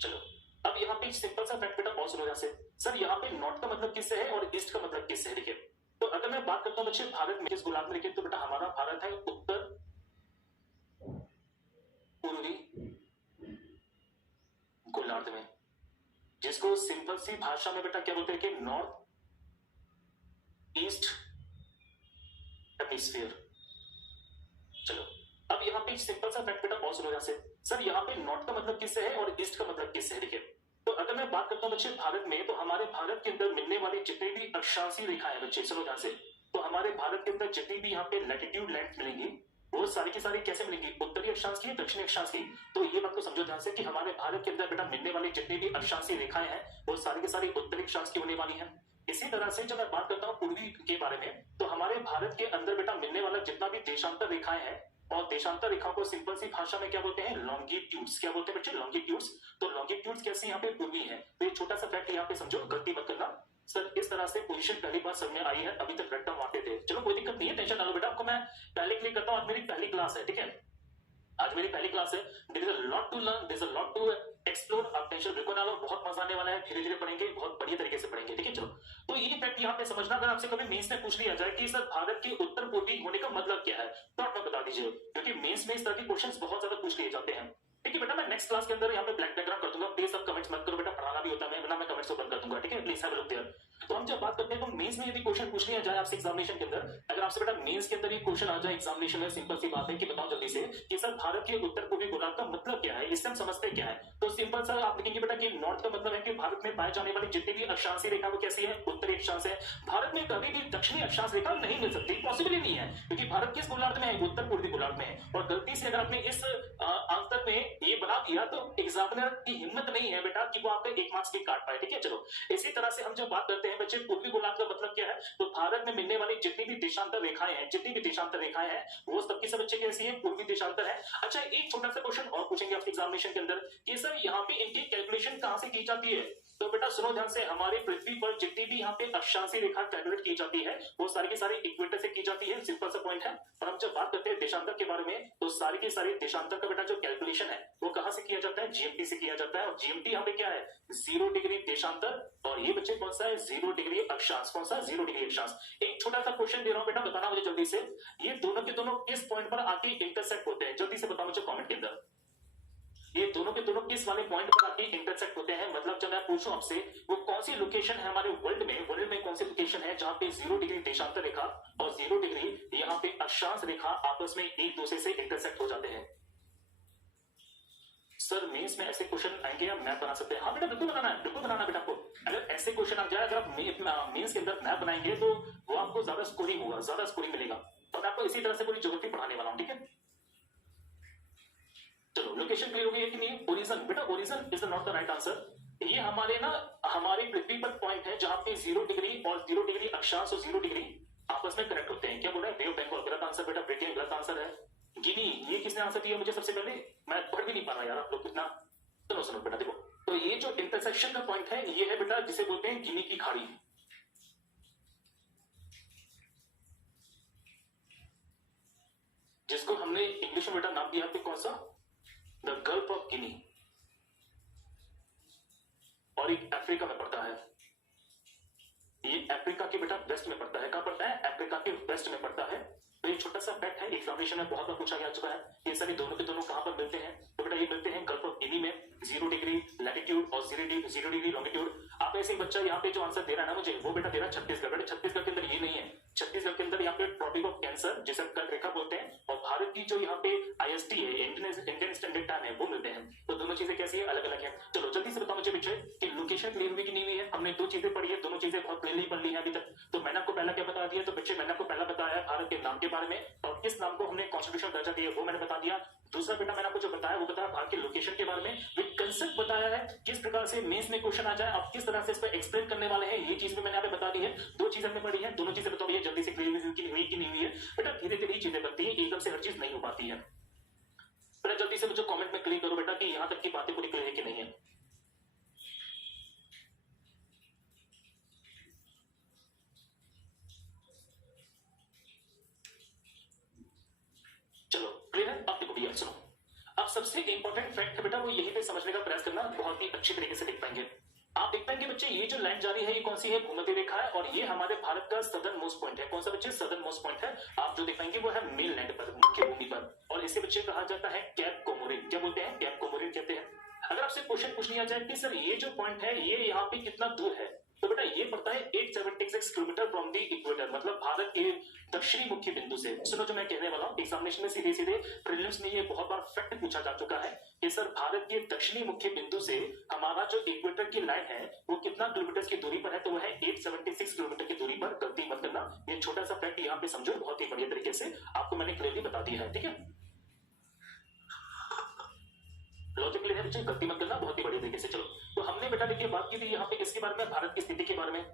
चलो अब यहाँ पे सिंपल सा फैक्ट बेटा और सुनो ध्यान से। सर यहाँ पे नॉर्थ का मतलब किससे है और ईस्ट का मतलब किससे है? देखिए, तो अगर मैं बात करता हूँ बच्चे भारत में किस गोलार्ध में, देखिए तो बेटा हमारा भारत है उत्तर पूर्वी गोलार्ध में, जिसको सिंपल सी भाषा में बेटा क्या बोलते हैं कि नॉर्थ ईस्ट हेमिस्फीयर। चलो अब यहाँ पे सिंपल सा फैक्ट बेटा और सुनो ध्यान से। सर यहाँ पे नॉर्थ का मतलब किससे है और ईस्ट का मतलब किससे है? देखिए, तो अगर मैं बात करता हूँ बच्चे भारत में, तो हमारे भारत के अंदर मिलने वाली जितने भी अक्षांशीय रेखाएं हैं बच्चे, सुनो ध्यान से, तो हमारे भारत के अंदर जितनी भी यहाँ पे लैटिट्यूड लाइन्स मिलेंगी वो सारी की सारी कैसे मिलेंगी? उत्तरी अक्षांश की, दक्षिणी अक्षांश की। तो ये बात को समझो ध्यान से कि हमारे भारत के अंदर बेटा मिलने वाली जितनी भी अक्षांशीय रेखाएं हैं वो सारी की सारी उत्तरी अक्षांश की होने वाली है। इसी तरह से जब मैं बात करता हूँ पूर्वी के बारे में, तो हमारे भारत के अंदर बेटा मिलने वाला जितना भी देशांतर रेखाएं हैं, और देशांतर रेखाओं को सिंपल सी भाषा में क्या बोलते हैं? लॉन्गिट्यूड्स। क्या बोलते हैं बच्चे? लॉन्गिट्यूड्स। तो लॉन्गिट्यूड्स कैसे यहाँ पे पूर्वी है, तो ये छोटा सा फैक्ट यहाँ पे समझो, गलती मत करना। सर इस तरह से पोजीशन पहली बार समझ में आई है, अभी तक रट्टा मारते थे। चलो कोई दिक्कत नहीं है, टेंशन ना लो बेटा, आपको मैं पहले क्लियर करता हूँ। आज मेरी पहली क्लास है, ठीक है, आज मेरी पहली क्लास है। There is a lot to learn, there is a lot to explore. आप टेंशन बिल्कुल ना लो, बहुत मजा आने वाला है, धीरे धीरे पढ़ेंगे, बहुत बढ़िया तरीके से पढ़ेंगे, ठीक है। चलो तो ये फैक्ट यहाँ पे समझना, अगर आपसे कभी मेंस में पूछ लिया जाए कि सर भारत के उत्तर पूर्वी होने का मतलब क्या है, तो आप बता दीजिए, क्योंकि मेंस में इस तरह के क्वेश्चंस बहुत ज्यादा पूछ लिए जाते हैं। ठीक है बेटा, मैं नेक्स्ट क्लास के अंदर यहाँ पे ब्लैक बैकग्राउंड कर दूंगा, प्लीज सब कमेंट्स मत करो बेटा, पढ़ाना भी होता है, वरना मैं कमेंट्स को बंद कर दूंगा, ठीक है, please have a look there. तो हम जब बात करते हैं तो मेंस में यदि क्वेश्चन पूछ लिया जाए आपसे एग्जामिनेशन के अंदर, अगर आपसे बेटा मेंस के अंदर ये क्वेश्चन आ जाए एग्जामिनेशन में, सिंपल सी बात है कि बताओ जल्दी से कि सर भारत के उत्तर पूर्वी गोलार्ध का मतलब क्या है, इससे हम समझते क्या है? तो सिंपल सा आप लिखेंगे बेटा कि नॉर्थ का मतलब है कि भारत में पाए जाने वाली जितनी भी अक्षांशीय रेखा वो कैसी है? उत्तरी अक्षांश है। भारत में कभी भी दक्षिणी अक्षांश रेखा नहीं मिल सकती, पॉसिबल ही नहीं है, क्योंकि भारत किस गोलार्ध में है? उत्तर पूर्वी गोलार्ध में है। और गलती से अगर आपने इस आंसर में ये बना दिया तो एग्जामिनर की हिम्मत नहीं है बेटा कि वो आपके 1 मार्क्स की काट पाए, ठीक है। चलो इसी तरह से हम जब बात करते हैं बच्चे पूर्वी गोलार्ध का मतलब क्या है, तो भारत में मिलने वाली जितनी भी देशांतर रेखाएं हैं, जितनी भी देशांतर रेखाएं हैं वो सबकी सब बच्चे कैसी है? पूर्वी देशांतर है। अच्छा एक छोटा सा क्वेश्चन और पूछेंगे आपके एग्जामिनेशन के अंदर कि सर यहाँ पे इनकी कैलकुलेशन कहां से की जाती है? तो बेटा सुनो ध्यान से, हमारी पृथ्वी पर जितनी भी यहाँ पे अक्षांशीय रेखा कैलकुलेट की जाती है वो सारी की सारी इक्वेटर से की जाती है, सिंपल सा पॉइंट है। और हम जब बात करते हैं देशांतर के बारे में, तो सारी की सारी देशांतर का बेटा जो कैलकुलेशन है वो कहां से किया जाता है? जीएमटी से किया जाता है। और जीएमटी यहाँ पे क्या है? 0 डिग्री देशांतर, और ये बच्चे कौन सा है? 0 डिग्री अक्षांश। कौन सा? 0 डिग्री अक्षांश। एक छोटा सा क्वेश्चन दे रहा हूं बेटा, बताना मुझे जल्दी से, ये दोनों के दोनों किस पॉइंट पर आके इंटरसेक्ट होते हैं? जल्दी से बताओ मुझे कॉमेंट के अंदर, ये दोनों के दोनों किस वाले पॉइंट पर आके इंटरसेक्ट होते हैं? मतलब जब मैं पूछूं आपसे वो कौन सी लोकेशन है हमारे वर्ल्ड में कौन सी लोकेशन है जहां पे 0 डिग्री देशांतर रेखा और 0 डिग्री यहाँ पे अक्षांश रेखा आपस में एक दूसरे से इंटरसेक्ट हो जाते हैं? सर मेंस में ऐसे क्वेश्चन आएंगे, आप मैप बना सकते हैं। हाँ बेटा बिल्कुल बनाना है, बिल्कुल बनाना बेटा आपको। अगर ऐसे क्वेश्चन आ जाए, अगर आप मेंस के अंदर मैप बनाएंगे तो वो आपको ज्यादा स्कोरिंग होगा, ज्यादा स्कोरिंग मिलेगा। और मैं आपको इसी तरह से पूरी ज्योग्राफी पढ़ाने वाला हूँ, ठीक है। चलो लोकेशन क्लियर हो गई है कि नहीं? ओरिजिन बेटा, origin is not the right answer. ये हमारे ना हमारी पृथ्वी पर पॉइंट है जहां पे 0 डिग्री और 0 डिग्री अक्षांश और 0 डिग्री आपस में कनेक्ट होते हैं। क्या बोल रहे हैं? बे ऑफ बंगाल गलत आंसर बेटा, ब्रिटेन गलत आंसर है। गिनी, ये किसने आंसर दिया मुझे सबसे पहले? मैं पढ़ भी नहीं पा रहा यार, आप लोग कितना। चलो सुनो बेटा, देखो तो ये जो इंटरसेक्शन का पॉइंट है ये है बेटा जिसे बोलते हैं गिनी की खाड़ी, जिसको हमने इंग्लिश में बेटा नाम दिया है कौन सा? द गल्फ ऑफ गिनी। और एक अफ्रीका में पड़ता है, ये अफ्रीका के बेटा वेस्ट में पड़ता है। कहां पड़ता है? अफ्रीका के वेस्ट में पड़ता है। तो ये छोटा सा फैक्ट है, एग्जामिनेशन में बहुत बार पूछा जा चुका है। ये सभी दोनों के दोनों कहां पर मिलते हैं? तो बेटा ये मिलते हैं गल्फ ऑफ गिनी में, 0 डिग्री लैटिट्यूड और 0 डिग्री लॉन्गिट्यूड। आप ऐसे ही बच्चा यहाँ पे जो आंसर दे रहा है ना मुझे, वो बेटा दे रहा है छत्तीसगढ़। बेटा छत्तीसगढ़ के अंदर ये नहीं है, छत्तीसगढ़ के अंदर यहाँ पे ट्रॉपिक ऑफ कैंसर जिसे कर्क रेखा बोलते हैं, और भारत की जो यहाँ पे IST है, इंडियन स्टैंडर्ड टाइम है, वो मिलते हैं। तो दोनों चीजें कैसी है? अलग अलग है। चलो जल्दी से बताओ मुझे पीछे कि लोकेशन क्लियर हुई कि नहीं हुई है? हमने 2 चीजें पढ़ी है, दोनों चीजें बहुत क्लियरली पढ़ ली है अभी तक। तो मैंने आपको पहला क्या बता दिया? तो बच्चे मैंने आपको पहला बताया भारत के नाम के बारे में, और किस नाम को हमने कॉन्स्टिट्यूशन दर्जा दिया वो मैंने बता दिया। दूसरा बेटा मैंने आपको जो बताया वो बताया भारत के लोकेशन के बारे में, विद कंसेप्ट बताया है, किस प्रकार से मेंस में क्वेश्चन आ जाए आप किस तरह से इस पर एक्सप्लेन करने वाले हैं, ये चीज भी मैंने यहाँ पे बता दी है। 2 चीजें हमने पढ़ी है, दोनों चीजें बताओ भैया जल्दी से क्लियर हुई कि नहीं हुई है? बेटा धीरे धीरे चीजें बनती है, एकदम से हर चीज नहीं हो पाती है। बेटा जल्दी से मुझे कमेंट में क्लियर करो बेटा कि यहां तक की बातें पूरी क्लियर है कि नहीं है। चलो क्लियर है? अब देखो भैया सुनो, अब सबसे इंपॉर्टेंट फैक्ट है बेटा वो यही पे समझने का प्रयास करना, बहुत ही अच्छी तरीके से देख पाएंगे। आप देख पाएंगे बच्चे ये जो लाइन जा रही है ये कौन सी है, भूमध्य रेखा है, और ये हमारे भारत का सदर्न मोस्ट पॉइंट है। कौन सा बच्चे, सदर्न मोस्ट पॉइंट है। आप जो देख पाएंगे वो है मेन लैंड पर, मुख्य भूमि पर, और इसे बच्चे कहा जाता है कैप कोमोरिन। क्या बोलते हैं, कैप कोमोरिन कहते हैं। अगर आपसे क्वेश्चन पूछ लिया जाए कि सर ये जो पॉइंट है ये यहाँ पे कितना दूर है, तो बेटा ये पड़ता है 876 किलोमीटर फ्रॉम द इक्वेटर, मतलब भारत के दक्षिणी मुख्य बिंदु से। सुनो जो मैं कहने वाला हूँ, एग्जामिनेशन में सीधे सीधे प्रीलिम्स में ये बहुत बार फैक्ट पूछा जा चुका है कि सर भारत के दक्षिणी मुख्य बिंदु से हमारा जो इक्वेटर की लाइन है वो कितना किलोमीटर की दूरी पर है, तो वो है 876 किलोमीटर की दूरी पर। गलती मत करना, ये छोटा सा फैक्ट यहाँ पे समझो, बहुत ही बढ़िया तरीके से आपको मैंने क्लियरली बता दिया है, ठीक है। लॉजिक क्लियर है बच्चे, गलती मत करना, बहुत ही बढ़िया तरीके से। चलो तो हमने बेटा देखिए बात की थी यहाँ पे किसके बारे में, भारत की स्थिति के बारे में।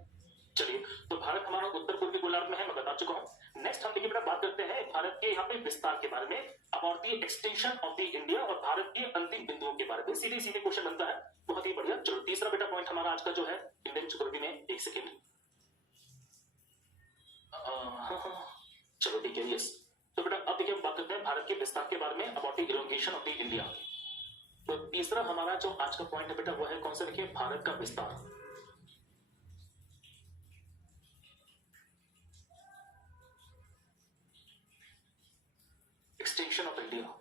चलिए तो भारत हमारा उत्तर पूर्वी गोलार्ध में है, मैं बता चुका हूँ। नेक्स्ट हम देखिए बेटा बात करते हैं भारत के यहाँ पे विस्तार के बारे में, about the extension of the India, और भारत के अंतिम बिंदुओं के बारे में सीधे सीधे क्वेश्चन बनता है, बहुत ही बढ़िया। चलो तीसरा बेटा पॉइंट हमारा आज का जो है इंडियन ज्योग्राफी में, एक सेकेंड, चलो ठीक है, यस। तो बेटा अब देखिए हम बात करते हैं भारत के विस्तार के बारे में, about the elongation of the India. तो तीसरा हमारा जो आज का पॉइंट है बेटा वो है कौन सा, देखिए भारत का विस्तार, एक्सटेंशन ऑफ इंडिया।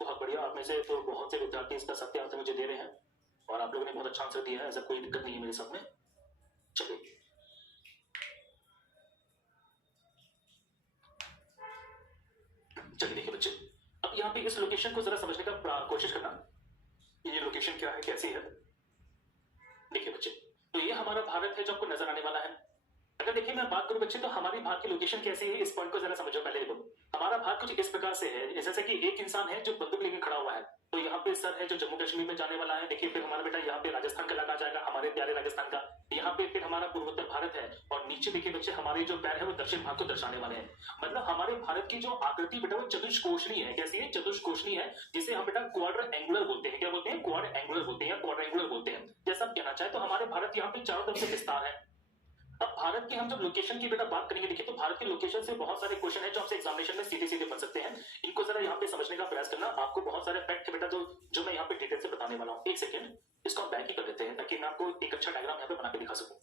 बहुत बढ़िया, आप में से तो बहुत से विद्यार्थी इसका सत्य आंसर मुझे दे रहे हैं, और आप लोगों ने बहुत अच्छा आंसर दिया है, ऐसा कोई दिक्कत नहीं है मेरे साथ में। चलिए चलिए देखिए बच्चे, अब यहाँ पे इस लोकेशन को जरा समझने का कोशिश करना, ये लोकेशन क्या है, कैसी है। देखिए बच्चे, तो ये हमारा भारत है जो आपको नजर आने वाला है। अगर देखिए मैं बात करूं बच्चे, तो हमारी भारत की लोकेशन कैसी है, इस पॉइंट को जरा समझो। पहले देखो हमारा भारत कुछ इस प्रकार से है, जैसे कि एक इंसान है जो बंदूक लेके खड़ा हुआ है, तो यहाँ पे सर है जो जम्मू कश्मीर में जाने वाला है। देखिए फिर हमारा बेटा यहाँ पे राजस्थान का इलाका जाएगा, हमारे प्यारे राजस्थान का। यहाँ पे फिर हमारा पूर्वोत्तर भारत है, और नीचे देखिए बच्चे हमारे जो पैर है वो दक्षिण भाग को दर्शाने वाले हैं। मतलब हमारे भारत की जो आकृति बेटा वो चतुष्कोणीय है। कैसी है, चतुष्कोणीय है, जिसे हम बेटा क्वाड्र एंगुलर बोलते हैं। क्या बोलते हैं, क्वाड एंगुलर बोलते हैं, या क्वाड्र एंगुलर बोलते हैं, जैसा आप कहना चाहे। तो हमारे भारत यहाँ पे चारों तरफ से विस्तार है। अब भारत की हम जब लोकेशन की बेटा बात करेंगे, देखिए तो भारत के लोकेशन से बहुत सारे क्वेश्चन है जो आपसे एग्जामिनेशन में सीधे सीधे बन सकते हैं। इनको जरा यहाँ पे समझने का प्रयास करना, आपको बहुत सारे फैक्ट बेटा जो मैं यहाँ पे डिटेल से बताने वाला हूँ। एक सेकेंड, इसको हम बैक ही कर देते हैं ताकि मैं आपको एक अच्छा डायग्राम यहाँ पे बना के दिखा सकूं।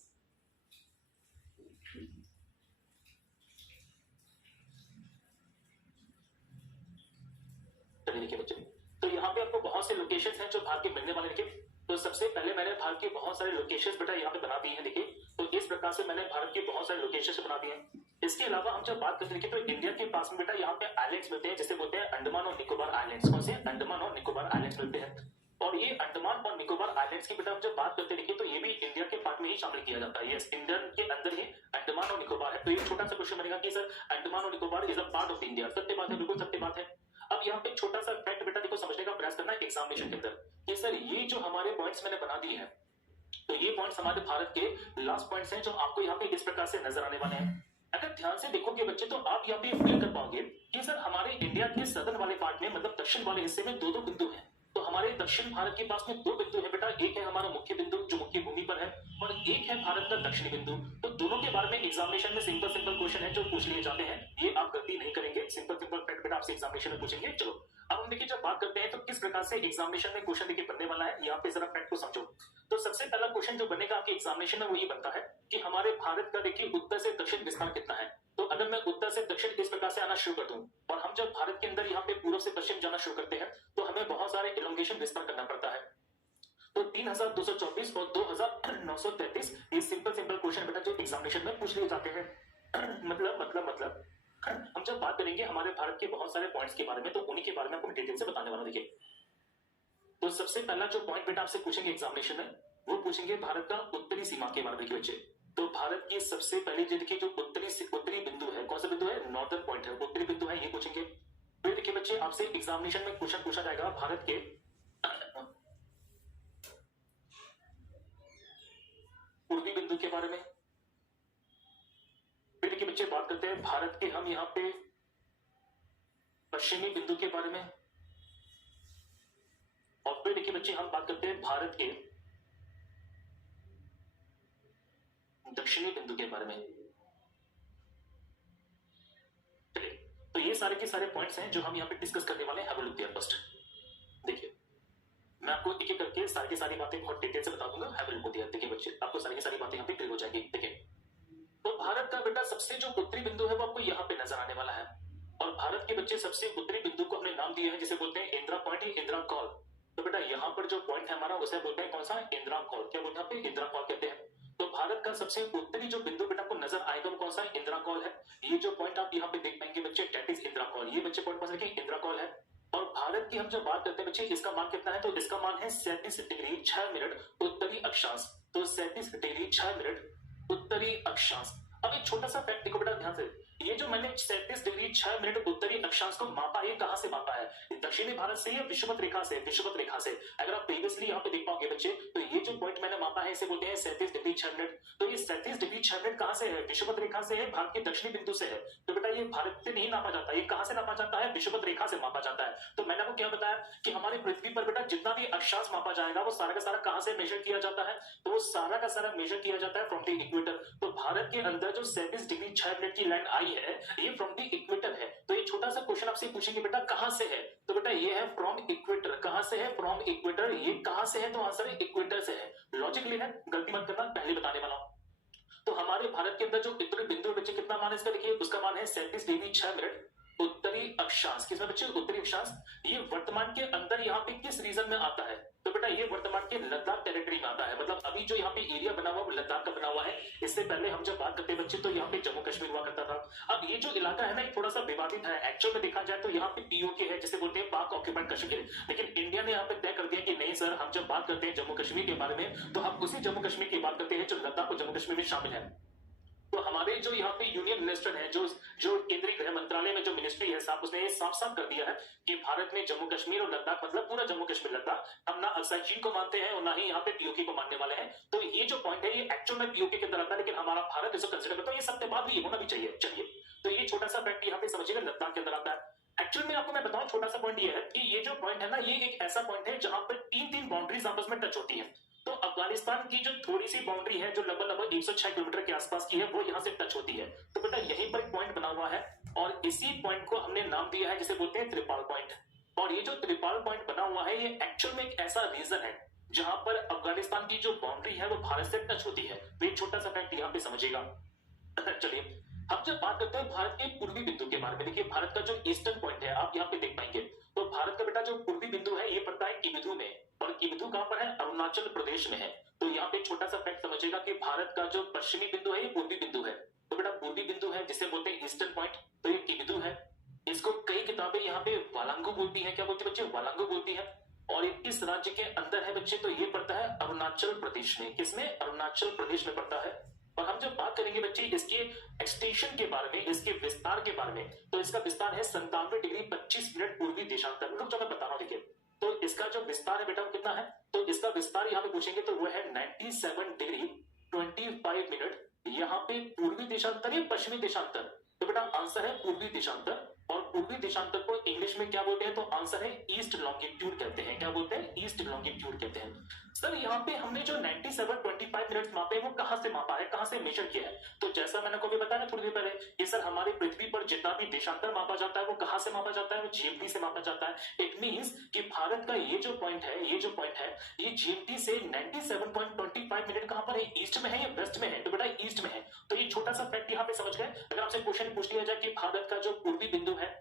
चलिए देखिए बच्चे, तो यहाँ पे आपको बहुत से लोकेशन हैं जो भारत के मिलने वाले। देखिए तो सबसे पहले मैंने भारत के बहुत सारे लोकेशन बेटा यहाँ पे बना दिए हैं। देखिए तो इस प्रकार से मैंने भारत के बहुत सारे लोकेशन बना दिए हैं। इसके अलावा हम जब बात करते हैं तो इंडिया के पास में बेटा यहाँ पे आइलैंड्स मिलते हैं, जिसे बोलते हैं अंडमान और निकोबार आइलैंड्स। कौन से, अंडमान और निकोबार आइलैंड्स मिलते हैं। और ये अंडमान और निकोबार आइलैंड्स की बेटा हम जब बात करते हैं देखिए तो ये भी इंडिया के पार्ट में ही शामिल किया जाता है। यस, इंडिया के अंदर ही अंडमान और निकोबार है। तो ये छोटा सा क्वेश्चन बनेगा कि सर अंडमान और Nicobar is a part of India. सत्य बात है, बिल्कुल सत्य बात है। अब यहाँ पे छोटा सा फैक्ट बेटा देखो समझने का प्रयास करना है एग्जामिनेशन के अंदर कि सर ये जो हमारे पॉइंट्स मैंने बना दिए हैं, तो ये पॉइंट्स हमारे भारत के लास्ट पॉइंट्स हैं जो आपको यहाँ पे इस प्रकार से नजर आने वाले हैं। अगर ध्यान से देखोगे बच्चे तो आप यहाँ पे फील कर पाओगे कि सर हमारे इंडिया के सदर्न वाले पार्ट में, मतलब दक्षिण वाले हिस्से में दो दो बिंदु हैं। तो हमारे दक्षिण भारत के पास में दो बिंदु है बेटा, एक है हमारा मुख्य बिंदु जो मुख्य भूमि पर है, और एक है भारत का दक्षिणी बिंदु। तो दोनों के बारे में एग्जामिनेशन में सिंपल सिंपल क्वेश्चन है जो पूछ लिए जाते हैं, ये आप गलती नहीं करेंगे। सिंपल सिंपल फैक्ट बेटा आपसे एग्जामिनेशन में पूछेंगे। चलो अब हम देखिए जब बात करते हैं तो किस प्रकार से एग्जामिनेशन में क्वेश्चन देखिए बनने वाला है, यहाँ पे जरा फैक्ट को समझो। तो सबसे पहला क्वेश्चन जो बनेगा आपके एग्जामिनेशन में वो ये बनता है कि हमारे भारत का देखिए उत्तर से दक्षिण विस्तार कितना है। तो अगर मैं उत्तर से दक्षिण इस प्रकार से आना शुरू कर दूं, और हम जब भारत के अंदर यहाँ पे पूर्व से पश्चिम जाना शुरू करते हैं तो हमें बहुत सारे इलोंगेशन विस्तार करना पड़ता है। तो 3224 और 2933 ये सिंपल सिंपल क्वेश्चन बेटा जो एग्जामिनेशन में पूछ लिए जाते हैं। मतलब हम जब बात करेंगे हमारे भारत के बहुत सारे पॉइंट्स के बारे में, तो उन्हीं के बारे में आपको डिटेल से बताने वाला। देखिए तो सबसे पहला जो पॉइंट बेटा आपसे पूछेंगे एग्जामिनेशन में, वो पूछेंगे भारत का उत्तरी सीमा के बारे में। देखिए बच्चे, तो भारत की सबसे पहले जो देखिए जो उत्तरी बिंदु है कौन सा बिंदु है? नॉर्दर्न पॉइंट है, उत्तरी बिंदु है, ये पूछेंगे। फिर देखिए बच्चे आपसे एग्जामिनेशन में क्वेश्चन पूछा जाएगा भारत के पूर्वी बिंदु के बारे में। फिर देखिए बच्चे बात करते हैं भारत के हम यहाँ पे पश्चिमी बिंदु के बारे में। और फिर देखिए बच्चे हम बात करते हैं भारत के दक्षिणी बिंदु के बारे में। चलिए, तो ये सारे के सारे पॉइंट्स हैं जो हम यहाँ पे डिस्कस करने वाले हैं। Have a look there first. देखिए मैं आपको एक एक करके सारी की सारी बातें बहुत डिटेल से बता दूंगा। Have a look there. देखिए बच्चे आपको सारी की सारी बातें यहाँ पे क्लियर हो जाएगी। देखिए तो भारत का बेटा सबसे जो उत्तरी बिंदु है वो आपको यहाँ पे नजर आने वाला है। और भारत के बच्चे सबसे उत्तरी बिंदु को हमने नाम दिया है जिसे बोलते हैं इंदिरा पॉइंट या इंदिरा कॉल। तो बेटा यहाँ पर जो पॉइंट है हमारा उसे बोलते हैं कौन सा? इंदिरा कॉल। क्या बोलते हैं? इंदिरा कॉल कहते हैं। तो भारत का सबसे उत्तरी जो बिंदु बेटा को नजर आएगा वो कौन सा? इंदिरा कॉल है। ये जो पॉइंट आप यहाँ पे देख पाएंगे बच्चे डेट इज इंदिरा कॉल। ये बच्चे पॉइंट पास रखें, इंदिरा कॉल है। और भारत की हम जब बात करते हैं बच्चे इसका मान कितना है? तो इसका मान है 37 डिग्री 6 मिनट उत्तरी अक्षांश। तो 37 डिग्री 6 मिनट उत्तरी अक्षांश। अब एक छोटा सा फैक्ट देखो बेटा ध्यान से, ये जो मैंने 37 डिग्री 6 मिनट उत्तरी अक्षांश को मापा, ये कहां से मापा है? दक्षिणी भारत से या विषुवत रेखा से? विषुवत रेखा से। अगर आप प्रीवियसली यहाँ पे देख पाओगे बच्चे तो ये जो पॉइंट मैंने मापा है इसे बोलते हैं 37 डिग्री 6 मिनट। तो ये 37 डिग्री 6 मिनट कहां से है? विषुवत रेखा से है, भारत के दक्षिणी बिंदु से है। तो बेटा ये भारत से नहीं नापा जाता, ये कहां से नापा जाता है? विषुवत रेखा से मापा जाता है। तो मैंने आपको क्या बताया कि हमारी पृथ्वी पर बेटा जितना भी अक्षांश मापा जाएगा वो सारा का सारा कहां से मेजर किया जाता है? तो वो सारा का सारा मेजर किया जाता है फ्रॉम द इक्वेटर। तो भारत के अंदर जो 37 डिग्री 6 मिनट की लाइन आई है ये फ्रॉम द इक्वेटर है। तो ये छोटा सा क्वेश्चन आपसे पूछेंगे बेटा कहां से है? तो बेटा ये है फ्रॉम इक्वेटर। कहां से है? From equator. ये कहां से है? तो आंसर है इक्वेटर से है। लॉजिक क्लियर है? गलती मत करना, पहले बताने वाला हूं। तो हमारे भारत के अंदर जो उत्तरी बिंदु बच्चे कितना मान है इसका? देखिए उसका मान है 37 डिग्री 6 मिनट उत्तरी अक्षांश। किसमें बच्चे? उत्तरी अक्षांश। ये वर्तमान के अंदर यहाँ पे किस रीजन में आता है? तो बेटा ये वर्तमान के लद्दाख टेरिटरी में आता है। मतलब अभी जो यहाँ पे एरिया बना हुआ वो लद्दाख का बना हुआ है। इससे पहले हम जब बात करते हैं बच्चे तो यहाँ पे जम्मू कश्मीर हुआ करता था। अब ये जो इलाका है ना ये थोड़ा सा विवादित है। एक्चुअल में देखा जाए तो यहाँ पे पीओके है जिसे बोलते हैं पाक ऑक्यूपाइड कश्मीर। लेकिन इंडिया ने यहाँ पे तय कर दिया कि नहीं सर, हम जब बात करते हैं जम्मू कश्मीर के बारे में तो हम उसी जम्मू कश्मीर की बात करते हैं जो लद्दाख और जम्मू कश्मीर में शामिल है। तो हमारे जो यहाँ पे यूनियन मिनिस्टर है, जो केंद्रीय गृह मंत्रालय में जो मिनिस्ट्री है साहब, उसने ये साफ साफ कर दिया है कि भारत में जम्मू कश्मीर और लद्दाख मतलब पूरा जम्मू कश्मीर लद्दाख हम ना अक्सर चीन को मानते हैं और ना ही यहाँ पे पीओके को मानने वाले हैं। तो ये जो पॉइंट है ये एक्चुअल में पीओके के अंदर आता है, लेकिन हमारा भारत इसको कंसिडर करता है। ये सत्यवाद भी होना भी चाहिए। चलिए तो ये छोटा सा फैक्ट यहाँ पे समझिएगा, लद्दाख के अंदर आता है। एक्चुअल में आपको मैं बताऊं छोटा सा पॉइंट ये है कि ये जो पॉइंट है ना ये एक ऐसा पॉइंट है जहां पर तीन बाउंड्रीज आपस में टच होती है। तो अफगानिस्तान की जो थोड़ी सी बाउंड्री है जो लगभग 106 किलोमीटर के आसपास की है वो यहां से टच होती है। तो बेटा यहीं पर पॉइंट बना हुआ है और इसी पॉइंट को हमने नाम दिया है जिसे बोलते हैं त्रिपाल पॉइंट। और ये जो त्रिपाल पॉइंट बना हुआ है ये एक्चुअल में एक ऐसा रीजन है जहां पर अफगानिस्तान की जो बाउंड्री है वो भारत से टच होती है। तो एक छोटा सा फैक्ट यहाँ पे समझिएगा। चलिए हम जब बात करते हैं भारत के पूर्वी बिंदु के बारे में, देखिए भारत का जो ईस्टर्न पॉइंट है आप यहाँ पे देख पाएंगे। तो भारत का बेटा जो पूर्वी बिंदु है ये पड़ता है किबिथु में, और किबिथु कहां पर है? अरुणाचल प्रदेश में है। तो यहाँ पे छोटा सा फैक्ट समझिएगा कि भारत का जो पश्चिमी बिंदु है ये पूर्वी बिंदु है। तो बेटा पूर्वी बिंदु है जिसे बोलते हैं ईस्टर्न पॉइंट, तो ये किबिथु है। इसको कई किताबें यहाँ पे वालांगू बोलती है। क्या बोलती है बच्चे? वालांगू बोलती है। और ये किस राज्य के अंदर है बच्चे? तो ये पड़ता है अरुणाचल प्रदेश में। किसमें? अरुणाचल प्रदेश में पड़ता है। और हम जब बात करेंगे बच्चे इसके एक्सटेंशन के बारे में, इसके विस्तार के बारे में, तो इसका विस्तार है 97 डिग्री 25 मिनट पूर्वी देशांतर। रुक जाओ मैं बता रहा हूं। देखिए तो इसका जो विस्तार है बेटा वो कितना है? तो इसका विस्तार यहाँ पे पूछेंगे तो वो है 97 डिग्री 25 मिनट। यहाँ पे पूर्वी देशांतर या पश्चिमी देशांतर? तो बेटा आंसर है पूर्वी देशांतर। और पूर्वी देशांतर को इंग्लिश में क्या बोलते हैं? तो आंसर है ईस्ट लॉन्गिट्यूड कहते हैं। क्या बोलते हैं? ईस्ट लॉन्गिट्यूड कहते हैं। सर यहाँ पे हमने जो 97-25 मिनट मापे वो कहां से मापा है, कहां से मेजर किया है? तो जैसा मैंने को भी बताया ना थोड़ी देर पहले कि सर हमारी पृथ्वी पर जितना भी देशांतर मापा जाता है वो कहां से मापा जाता है? वो जीएमटी से मापा जाता है। इट मींस कि भारत का ये जो पॉइंट है ये जीएमटी से 97.25 मिनट कहां पर है? ईस्ट में है या वेस्ट में है? तो बेटा ईस्ट में है। तो ये छोटा सा फैक्ट यहाँ पे समझ गए। अगर आपसे क्वेश्चन पूछ लिया जाए कि भारत का जो पूर्वी बिंदु है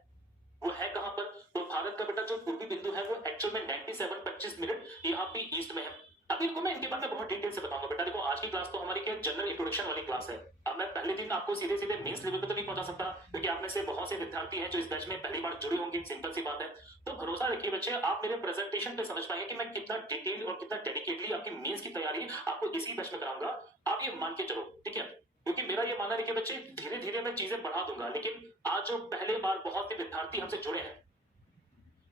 वो है कहां पर, तो भारत का बेटा जो पूर्वी बिंदु है वो एक्चुअल में 97-25 मिनट यहाँ पे ईस्ट में है। अभी इनको मैं इनके बारे में बहुत डिटेल से बताऊंगा बेटा। देखो आज की क्लास तो हमारी क्या जनरल इंट्रोडक्शन वाली क्लास है। अब मैं पहले दिन आपको सीधे सीधे मेंस लेवल पे तो नहीं पहुंचा सकता क्योंकि आप में से बहुत से विद्यार्थी हैं जो इस बैच में पहली बार जुड़े होंगे। सिंपल सी बात है। तो भरोसा रखिए बच्चे, आप मेरे प्रेजेंटेशन पे समझ पाएंगे कि मैं कितना डिटेल और कितना डेडिकेटली आपकी मेंस की तैयारी आपको इसी बैच में कराऊंगा। आप ये मान के चलो, ठीक है। क्योंकि मेरा ये मानना है कि बच्चे धीरे धीरे मैं चीजें बढ़ा दूंगा, लेकिन आज जो पहले बार बहुत से विद्यार्थी हमसे जुड़े हैं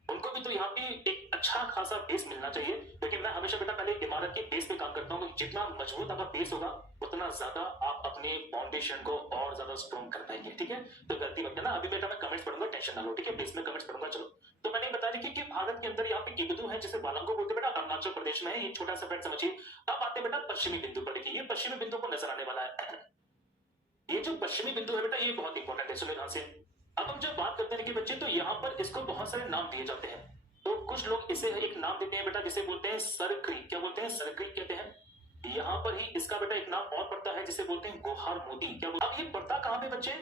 उनको भी तो यहाँ पे एक अच्छा खासा बेस मिलना चाहिए, क्योंकि मैं हमेशा बेटा पहले इमारत के बेस पे काम करता हूँ। जितना मजबूत आपका बेस होगा उतना ज्यादा आप अपने फाउंडेशन को और ज्यादा स्ट्रॉन्ग कर पाएंगे। ठीक है, तो गलती मत करना। अभी बेटा मैं कमेंट्स पढ़ूंगा, टेंशन ना लो। ठीक है, बेस में कमेंट्स पढ़ूंगा। चलो, तो मैंने बता दी कि भारत के अंदर यहाँ पे किबिदु है जिसे वालंगो बोलते बेटा, अरुणाचल प्रदेश में है। ये छोटा सा फैक्ट समझिए। अब आते बेटा पश्चिमी बिंदु पर। देखिए ये पश्चिमी बिंदु को नजर आने वाला है। ये जो पश्चिमी बिंदु है बेटा ये बहुत इंपॉर्टेंट है। सुनो ध्यान से। अब हम जब बात करते हैं कि बच्चे, तो यहाँ पर इसको बहुत सारे नाम दिए जाते हैं। तो कुछ लोग इसे एक नाम देते हैं बेटा जिसे बोलते हैं सर क्रीक। क्या बोलते हैं? सर क्रीक कहते हैं। यहाँ पर ही इसका बेटा एक नाम और पड़ता है जिसे बोलते हैं गोहार मोती। क्या बोलते? अब ये पड़ता कहां पे बच्चे?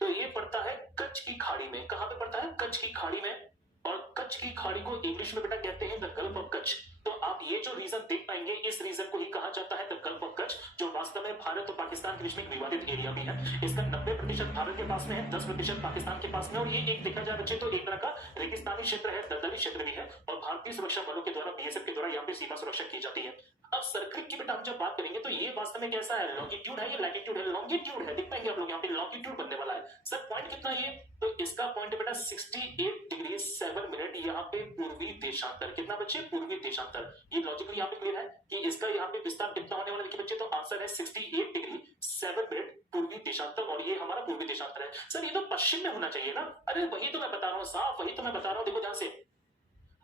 तो ये पड़ता है कच्छ की खाड़ी में। कहां पे पड़ता है? कच्छ की खाड़ी में। और कच्छ की खाड़ी को इंग्लिश में बेटा कहते हैं द गल्फ ऑफ कच्छ। तो आप ये जो रीजन देख पाएंगे, इस रीजन को ही कहा जाता है द गल्फ ऑफ कच्छ, जो वास्तव में भारत और पाकिस्तान के बीच में एक विवादित एरिया भी है। इसका 90% भारत के पास में है, 10% पाकिस्तान के पास में। और ये एक देखा जाए बच्चे तो एक तरह का रेगिस्तानी क्षेत्र है, दलदली क्षेत्र भी है। और भारतीय सुरक्षा बलों के द्वारा, बीएसएफ के द्वारा यहाँ पे सीमा सुरक्षा की जाती है। अब सर्किट की बेटा हम जब बात करेंगे तो ये वास्तव में कैसा है? लॉन्गिट्यूड है, ये लैटिट्यूड है? लॉन्गिट्यूड है। देख पाएंगे आप लोग यहाँ पे लॉन्गिट्यूड बनने वाला है। सर पॉइंट कितना ये? तो इसका पॉइंट बेटा 68 डिग्री 7 मिनट यहाँ पे पूर्वी देशांतर। कितना बच्चे? पूर्वी देशांतर। ये लॉजिकली यहाँ पे क्लियर है कि इसका यहाँ पे विस्तार कितना होने वाला है? देखिए बच्चे, तो आंसर है 68 डिग्री 7 मिनट पूर्वी देशांतर। और ये हमारा पूर्वी देशांतर है। सर ये तो पश्चिम में होना चाहिए ना? अरे वही तो मैं बता रहा हूँ साफ, वही तो मैं बता रहा हूँ। देखो ध्यान से,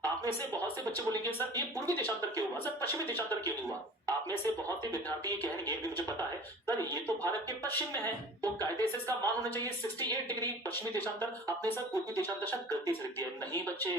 आप में से बहुत से बच्चे बोलेंगे सर ये पूर्वी देशांतर क्यों हुआ, सर पश्चिमी देशांतर क्यों नहीं हुआ? आप में से बहुत से विद्यार्थी ये कहेंगे, भी मुझे पता है सर ये तो भारत के पश्चिम में है, तो कायदे से इसका मान होना चाहिए 68 डिग्री पश्चिमी देशांतर। आपने सर पूर्वी देशांतर शायद गलती से लिख दिया। नहीं बच्चे,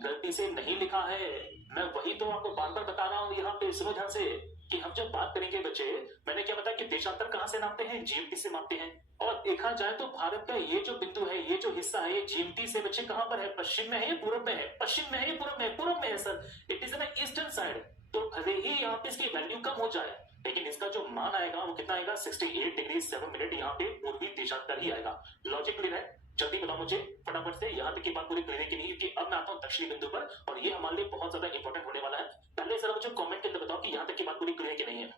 गलती से नहीं लिखा है। मैं वही तो आपको बार बार बता रहा हूँ। यहाँ पे सुनो ध्यान से कि हम जब बात करेंगे बच्चे, मैंने क्या बताया कि देशांतर कहां से नापते हैं? जीएमटी से मापते हैं। और देखा जाए तो भारत का ये जो बिंदु है, ये जो हिस्सा है, ये जीएमटी से बच्चे कहां पर है? पश्चिम में है, पूर्व में है? पश्चिम में है, पूर्व में है? पूर्व में है sir. It is an eastern side. तो भले ही यहाँ पे इसकी वैल्यू कम हो जाए, लेकिन इसका जो मान आएगा वो कितना आएगा? 68 डिग्री 7 मिनट यहाँ पे पूर्वी देशांतर ही आएगा। लॉजिक क्लियर है? जल्दी बताओ मुझे फटाफट से, यहाँ तक की बात पूरी क्लियर है कि नहीं? क्योंकि अब मैं आता हूँ दक्षिणी बिंदु पर और ये हमारे लिए बहुत ज्यादा इंपॉर्टेंट होने वाला है। पहले सर मुझे कमेंट के अंदर बताओ कि यहाँ तक की बात पूरी क्लियर है कि नहीं है।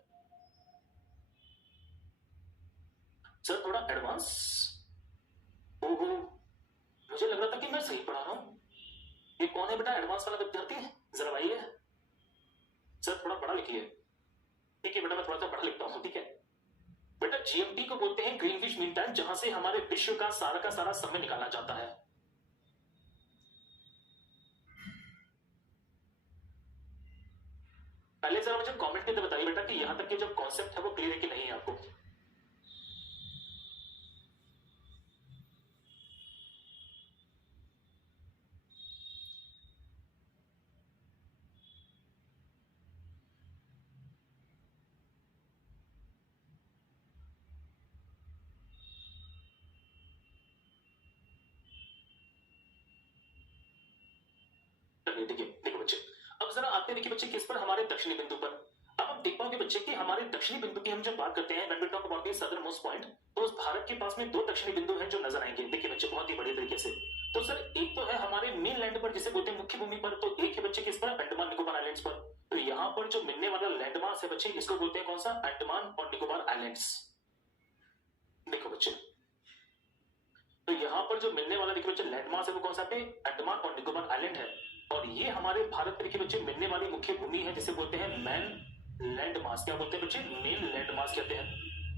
सर थोड़ा एडवांस। ओहो, मुझे लग रहा था कि मैं सही पढ़ा रहा हूँ। ये कौन है बेटा एडवांस वाला विद्यार्थी? जरा आइए। सर थोड़ा पढ़ा लिखिए। ठीक है बेटा, मैं थोड़ा सा पढ़ा लिखता हूँ। ठीक है बेटा, जीएमटी को बोलते हैं ग्रीनविच मीन टाइम, जहां से हमारे विश्व का सारा समय निकाला जाता है। पहले जरा मुझे कमेंट के अंदर बताइए बेटा कि यहां तक के जो कॉन्सेप्ट है वो क्लियर है कि नहीं है आपको। देखिए देखो बच्चे, अब जरा आते देखिए बच्चे किस पर? हमारे दक्षिणी बिंदु पर। अब आप देख पाओगे बच्चे कि हमारे दक्षिणी बिंदु की हम जब बात करते हैं, when we talk about the southern most point, तो उस भारत के पास में दो दक्षिणी बिंदु हैं जो नजर आएंगे। देखिए बच्चे बहुत ही बढ़िया तरीके से। तो सर एक तो है हमारे मेन लैंड पर जिसे बोलते हैं मुख्य भूमि पर, तो एक है बच्चे किस पर? अंडमान निकोबार आइलैंड्स पर। तो यहाँ पर जो मिलने वाला लैंड मास है बच्चे, इसको बोलते हैं कौन सा? अंडमान और निकोबार आइलैंड्स। देखो बच्चे, तो यहाँ पर जो मिलने वाला देखिए बच्चे लैंड मास है वो कौन सा पे? अंडमान और निकोबार आइलैंड है। और ये हमारे भारत के देखिए बच्चे मिलने वाली मुख्य भूमि है जिसे बोलते हैं मेन लैंड मास। क्या बोलते हैं बच्चे? मेन लैंड मास कहते हैं।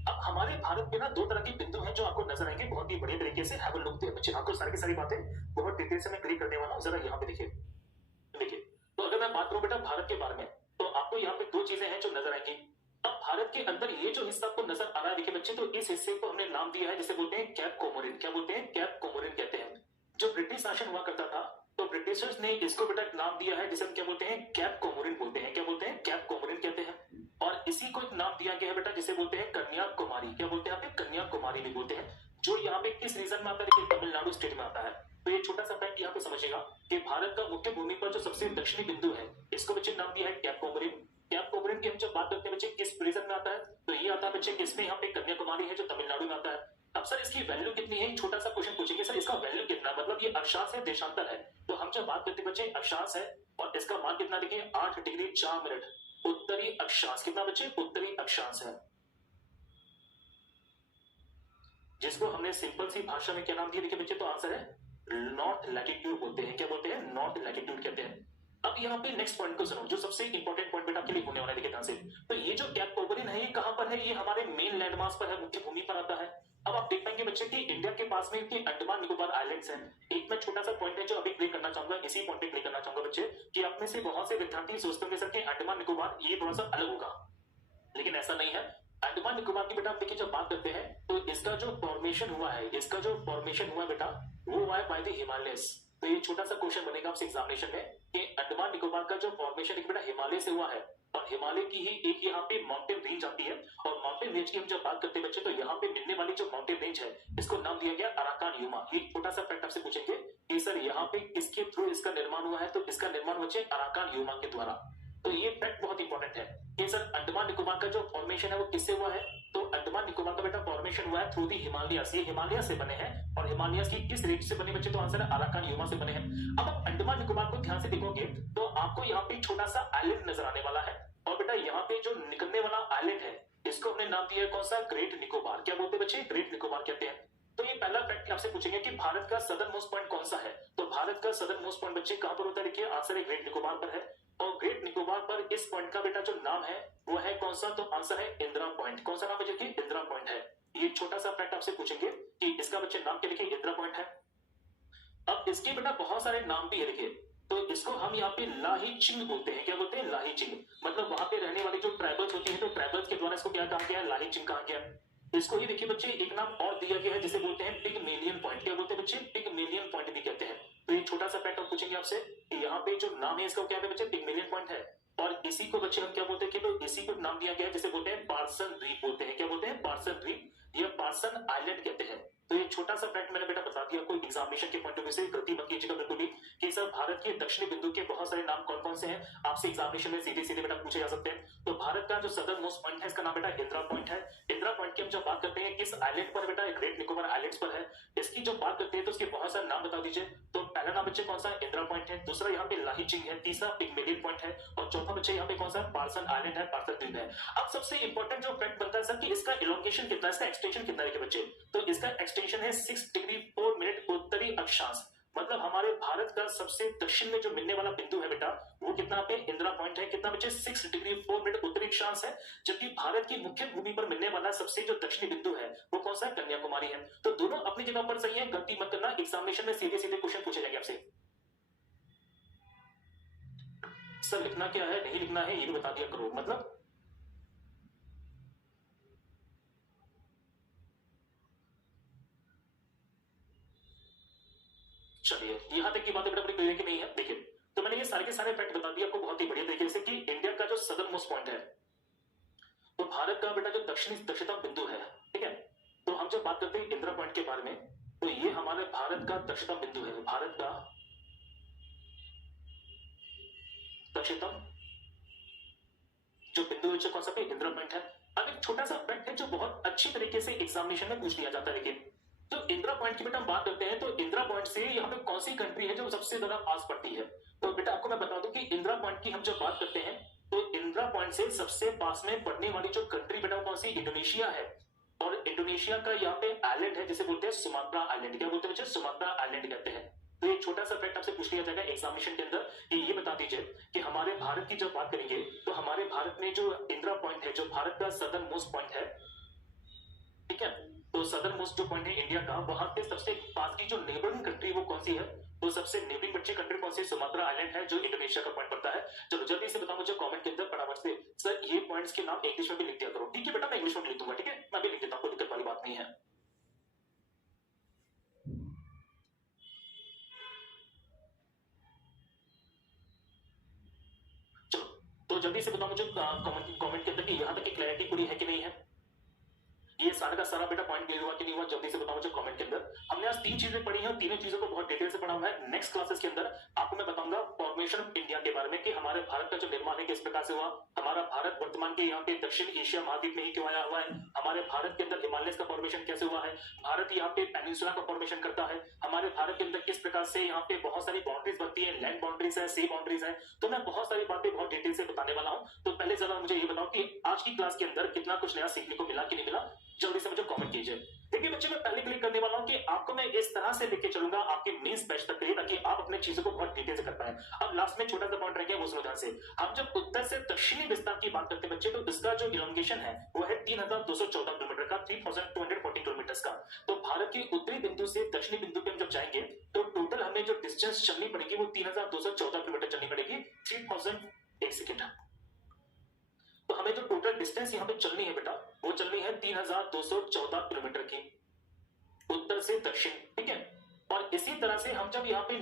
अब हमारे भारत में ना दो तरह के बिंदु हैं जो आपको नजर आएंगे बहुत ही बढ़िया तरीके से। हैव अ लुक देयर बच्चे, आपको सारी की सारी बातें बहुत डिटेल से मैं क्लियर करने वाला हूं। जरा यहाँ पे देखिए। देखिए, तो अगर मैं बात करूं बेटा भारत के बारे में, तो आपको यहाँ पे दो चीजें हैं जो नजर आएंगी। अब भारत के अंदर ये जो हिस्सा आपको नजर आ रहा है देखिए बच्चे, तो इस हिस्से को हमने नाम दिया है जिसे बोलते हैं कैप कोमोरिन। क्या बोलते हैं? कैप कोमोरिन कहते हैं। जो ब्रिटिश शासन हुआ करता था, तो ब्रिटिशर्स ने इसको बेटा नाम दिया है जिसे हम क्या बोलते हैं? कैप कोमोरिन बोलते हैं। क्या बोलते हैं? कैप कोमोरिन कहते हैं। और इसी को एक नाम दिया गया है बेटा जिसे बोलते हैं कन्याकुमारी। क्या बोलते हैं? यहाँ पे कन्याकुमारी भी बोलते हैं, जो यहाँ पे किस रीजन में आता है? देखिए तमिलनाडु स्टेट में आता है। तो ये छोटा सा फैक्ट यहाँ पे समझिएगा कि भारत का मुख्य भूमि पर जो सबसे दक्षिणी बिंदु है, इसको बच्चे नाम दिया है कैप कोमोरिन। कैप कोमोरिन की हम जब बात करते हैं बच्चे किस रीजन में आता है, तो ये आता है बच्चे किसमें? यहाँ पे कन्याकुमारी है जो तमिलनाडु में आता है। अब सर इसकी वैल्यू कितनी है? छोटा सा क्वेश्चन पूछेंगे सर इसका वैल्यू कितना, मतलब ये अक्षांश है देशांतर है। तो हम जब बात करते हैं बच्चे अक्षांश है, और इसका मान कितना देखिए 8 डिग्री 4 मिनट उत्तरी अक्षांश। कितना बच्चे? उत्तरी अक्षांश है। जिसको हमने सिंपल सी भाषा में क्या नाम दिया देखिए बच्चे, तो आंसर है नॉर्थ लैटिट्यूड बोलते हैं। क्या बोलते हैं? नॉर्थ लैटिट्यूड कहते हैं। अब यहाँ पे नेक्स्ट पॉइंट को सुनो, जो सबसे इंपॉर्टेंट पॉइंट बेटा आपके लिए होने वाला है, देखिए ध्यान से। तो ये जो कैप ओवरिन है ये कहां पर है? ये हमारे मेन लैंडमार्क पर है, मुख्य भूमि पर आता है। अब आप देख पाएंगे बच्चे कि इंडिया के पास में कि अंडमान निकोबार आइलैंड्स हैं। एक मैं छोटा सा पॉइंट है जो अभी क्लियर करना चाहूंगा, इसी पॉइंट पे क्लियर करना चाहूंगा बच्चे, कि आप में से बहुत से विद्यार्थी सोचते होंगे सर कि अंडमान निकोबार ये थोड़ा सा अलग होगा, लेकिन ऐसा नहीं है। अंडमान निकोबार की बेटा आप देखिए जब बात करते हैं तो इसका जो फॉर्मेशन हुआ है, इसका जो फॉर्मेशन हुआ बेटा वो हुआ है बाय द हिमालयस। तो ये छोटा सा क्वेश्चन बनेगा आपसे एग्जामिनेशन में कि अंडमान निकोबार का जो फॉर्मेशन एक बेटा हिमालय से हुआ है, और हिमालय की ही एक यहाँ पे माउंटेन रेंज आती है। और माउंटेन रेंज की हम जब बात करते हैं बच्चे तो यहाँ पे मिलने वाली जो माउंटेन रेंज है इसको नाम दिया गया अराकान यूमा। ये छोटा सा फैक्ट आपसे पूछेंगे कि सर यहाँ पे किसके थ्रू इसका निर्माण हुआ है, तो इसका निर्माण बच्चे अराकान यूमा के द्वारा। तो ये फैक्ट बहुत इंपॉर्टेंट है कि सर अंडमान निकोबार का जो फॉर्मेशन है वो किससे हुआ है, तो अंडमान निकोबार का बेटा फॉर्मेशन हुआ है थ्रू दी हिमालयस। ये हिमालय से बने हैं, और हिमालयस की किस रेंज से बने बच्चे, तो आंसर है अराकान यूमा से बने हैं। अब आप अंडमान निकोबार को ध्यान से देखोगे तो आपको यहाँ पे छोटा सा आइलैंड नजर आने वाला है, और बेटा यहाँ पे जो निकलने वाला आइलैंड है इसको हमने नाम दिया है कौन सा, ग्रेट निकोबार। क्या बोलते हैं बच्चे? ग्रेट निकोबार कहते हैं। तो ये पहला फैक्ट आपसे पूछेंगे कि भारत का सदर्न मोस्ट पॉइंट कौन सा है, तो भारत का सदर्न मोस्ट पॉइंट बच्चे कहां पर होता है, देखिए आंसर है ग्रेट निकोबार पर है। और ग्रेट निकोबार पर इस पॉइंट का बेटा जो नाम है वो है कौन सा, तो आंसर है इंदिरा पॉइंट। कौन सा नाम बच्चे? इंदिरा पॉइंट है। ये छोटा सा फैक्ट आपसे पूछेंगे कि इसका बच्चे नाम क्या लिखे, इंदिरा पॉइंट है। अब इसके बेटा बहुत सारे नाम भी है लिखे, तो इसको हम यहाँ पे लाही चिंग बोलते हैं। क्या बोलते हैं? लाही चिंग। मतलब वहां पे रहने वाली जो ट्राइबल्स होती है तो ट्राइबल्स के द्वारा इसको क्या कहा गया है, लाही चिंग कहा गया है। इसको ही देखिए बच्चे एक नाम और दिया गया है जिसे बोलते हैं पिगमेलियन पॉइंट। क्या बोलते हैं बच्चे? पिगमेलियन पॉइंट भी कहते हैं। तो ये छोटा सा फैक्ट हम पूछेंगे आपसे कि यहाँ पे जो नाम है इसका क्या है बच्चे, पिगमेलियन पॉइंट है। और इसी को बच्चे हम क्या बोलते हैं कि तो इसी को नाम दिया गया है जिसे बोलते हैं पार्सन द्वीप बोलते हैं। क्या बोलते हैं? पार्सन द्वीप या पार्सन आइलैंड कहते हैं। तो ये छोटा सा फैक्ट मैंने बेटा बता दिया आपको एग्जामिनेशन के पॉइंट ऑफ व्यू से, गलती मत कीजिएगा बिल्कुल भी कि सर भारत के दक्षिणी बिंदु के बहुत सारे नाम कौन कौन से हैं, आपसे एग्जामिनेशन में सीधे सीधे बेटा पूछे जा सकते हैं। तो भारत का जो सदर्न मोस्ट पॉइंट है इसका नाम बेटा इंदिरा पॉइंट है। इंदिरा पॉइंट की हम जब बात करते हैं किस आइलैंड पर बेटा, ग्रेट निकोबार आइलैंड्स पर है। इसकी जब बात करते हैं तो इसके बहुत सारे नाम बता दीजिए। तो पहला नाम बच्चे कौन सा, इंदिरा पॉइंट है। दूसरा यहाँ पे लाही चिंग है। तीसरा पिगमेलियन पॉइंट है। और चौथा बच्चे यहाँ पे कौन सा, पार्सन आइलैंड है, पार्सन द्वीप है। अब सबसे इंपॉर्टेंट जो फैक्ट बनता है सर कि इसका इलोंगेशन कितना, इसका एक्सटेंशन कितना है बच्चे, तो इसका एक्सटेंशन है 6 डिग्री 4 मिनट उत्तरी अक्षांश। मतलब हमारे भारत का सबसे दक्षिण में जो मिलने वाला बिंदु है बेटा वो कितना पे, इंदिरा पॉइंट है। कितना बच्चे? 6 डिग्री 4 मिनट उत्तरी अक्षांश है। जबकि भारत की मुख्य भूमि पर मिलने वाला सबसे जो दक्षिणी बिंदु है वो कौन सा है, कन्याकुमारी है। तो दोनों अपनी जगह पर सही है, गलती मत करना, एग्जामिनेशन में सीधे सीधे क्वेश्चन पूछे जाएंगे आपसे। सर लिखना क्या है नहीं लिखना है ये भी बता दिया करो, मतलब चलिए यहां तक की बात बेटा बड़ी क्लियर की नहीं है। देखिए तो मैंने ये सारे के सारे फैक्ट बता दिए आपको बहुत ही बढ़िया तरीके से कि इंडिया का जो सदर्न मोस्ट पॉइंट है तो भारत का बेटा जो दक्षिणतम बिंदु है, ठीक है। तो हम जब बात करते हैं इंदिरा पॉइंट के बारे में तो ये हमारे भारत का दक्षिणतम बिंदु है, भारत का दक्षिणतम जो बिंदु है कौन सा पे, इंदिरा पॉइंट है। अब एक छोटा सा फैक्ट है जो बहुत अच्छी तरीके से एग्जामिनेशन में पूछ लिया जाता है। लेकिन तो इंदिरा पॉइंट की बेटा हम बात करते हैं तो इंदिरा पॉइंट से यहाँ पे कौन सी कंट्री है जो सबसे ज्यादा पास पड़ती है, तो बेटा आपको मैं बता दूं कि इंदिरा पॉइंट की हम जब बात करते हैं तो इंदिरा पॉइंट से सबसे पास में पड़ने वाली जो कंट्री बेटा कौन सी, इंडोनेशिया है। और इंडोनेशिया का यहाँ पे आइलैंड है जिसे बोलते हैं सुमात्रा आइलैंड। क्या बोलते हैं बच्चे, सुमात्रा आइलैंड कहते हैं। तो एक छोटा सा फैक्ट आपसे पूछ लिया जाएगा एग्जामिनेशन के अंदर कि ये बता दीजिए कि हमारे भारत की जब बात करेंगे तो हमारे भारत में जो इंदिरा पॉइंट है जो भारत का सदर्न मोस्ट पॉइंट है, ठीक है। तो सदर्न मोस्ट जो पॉइंट है इंडिया का, वहां पे सबसे पास की जो नेबरिंग कंट्री वो कौन सी है, तो सबसे नेबरिंग बच्चे कंट्री कौन सी, सुमात्रा आइलैंड है जो इंडोनेशिया का पॉइंट पड़ता है। चलो जल्दी से बताओ मुझे कमेंट के अंदर फटाफट से, सर ये पॉइंट्स के नाम इंग्लिश में भी लिख दिया करो। ठीक है बेटा मैं इंग्लिश में लिख दूंगा, ठीक है मैं भी लिख देता हूं, कोई दिक्कत वाली बात नहीं है। चलो तो जल्दी से बताओ मुझे कमेंट के अंदर कि यहां तक की क्लैरिटी पूरी है कि नहीं है, ये सारा का सारा बेटा पॉइंट क्लियर हुआ कि नहीं हुआ, जल्दी से बताओ मुझे कमेंट के अंदर। हमने आज 3 चीजें पढ़ी हैं, तीनों चीजों को बहुत डिटेल से पढ़ा हुआ है। नेक्स्ट क्लासेस के अंदर आपको मैं बताऊंगा फॉर्मेशन ऑफ इंडिया के बारे में कि हमारे भारत का जो निर्माण है किस प्रकार से हुआ, हमारा भारत वर्तमान के यहाँ पे दक्षिण एशिया महाद्वीप में ही क्यों आया हुआ है, हमारे भारत के अंदर हिमालय का फॉर्मेशन कैसे हुआ है, भारत यहाँ पे पेनिनसुला का फॉर्मेशन करता है, हमारे भारत के अंदर किस प्रकार से यहाँ पे बहुत सारी बाउंड्रीज बनती है, लैंड बाउंड्रीज है, सी बाउंड्रीज है। तो मैं बहुत सारी बातें बहुत डिटेल से बताने वाला हूँ। तो पहले जरा मुझे ये बताओ कि आज की क्लास के अंदर कितना कुछ नया सीखने को मिला कि नहीं मिला। जल्दी से मुझे कमेंट कीजिए। देखिए बच्चे, मैं पहले क्लिक करने वाला हूं कि आपको मैं इस तरह से लेके चलूंगा आपके मेंस बैच तक के लिए, ताकि आप अपने चीजों को बहुत डिटेल से कर पाए। अब लास्ट में छोटा सा पॉइंट रह गया, वो सुनो ध्यान से। हम जब उत्तर से दक्षिणी विस्तार की बात करते हैं बच्चे, तो इसका जो इलोंगेशन है वो है 3214 किलोमीटर का, 3240 किलोमीटर का। तो भारत के उत्तरी बिंदु से दक्षिणी बिंदु पे हम जब जाएंगे तो टोटल हमें जो डिस्टेंस चलनी पड़ेगी वो 3214 किलोमीटर चलनी पड़ेगी, 3000। एक सेकेंड, तो हमें जो टोटल डिस्टेंस यहाँ पे चलनी है बेटा, वो चलनी है 3214 किलोमीटर की, उत्तर से दक्षिण, ठीक है। और इसी तरह से हम जब यहाँ पे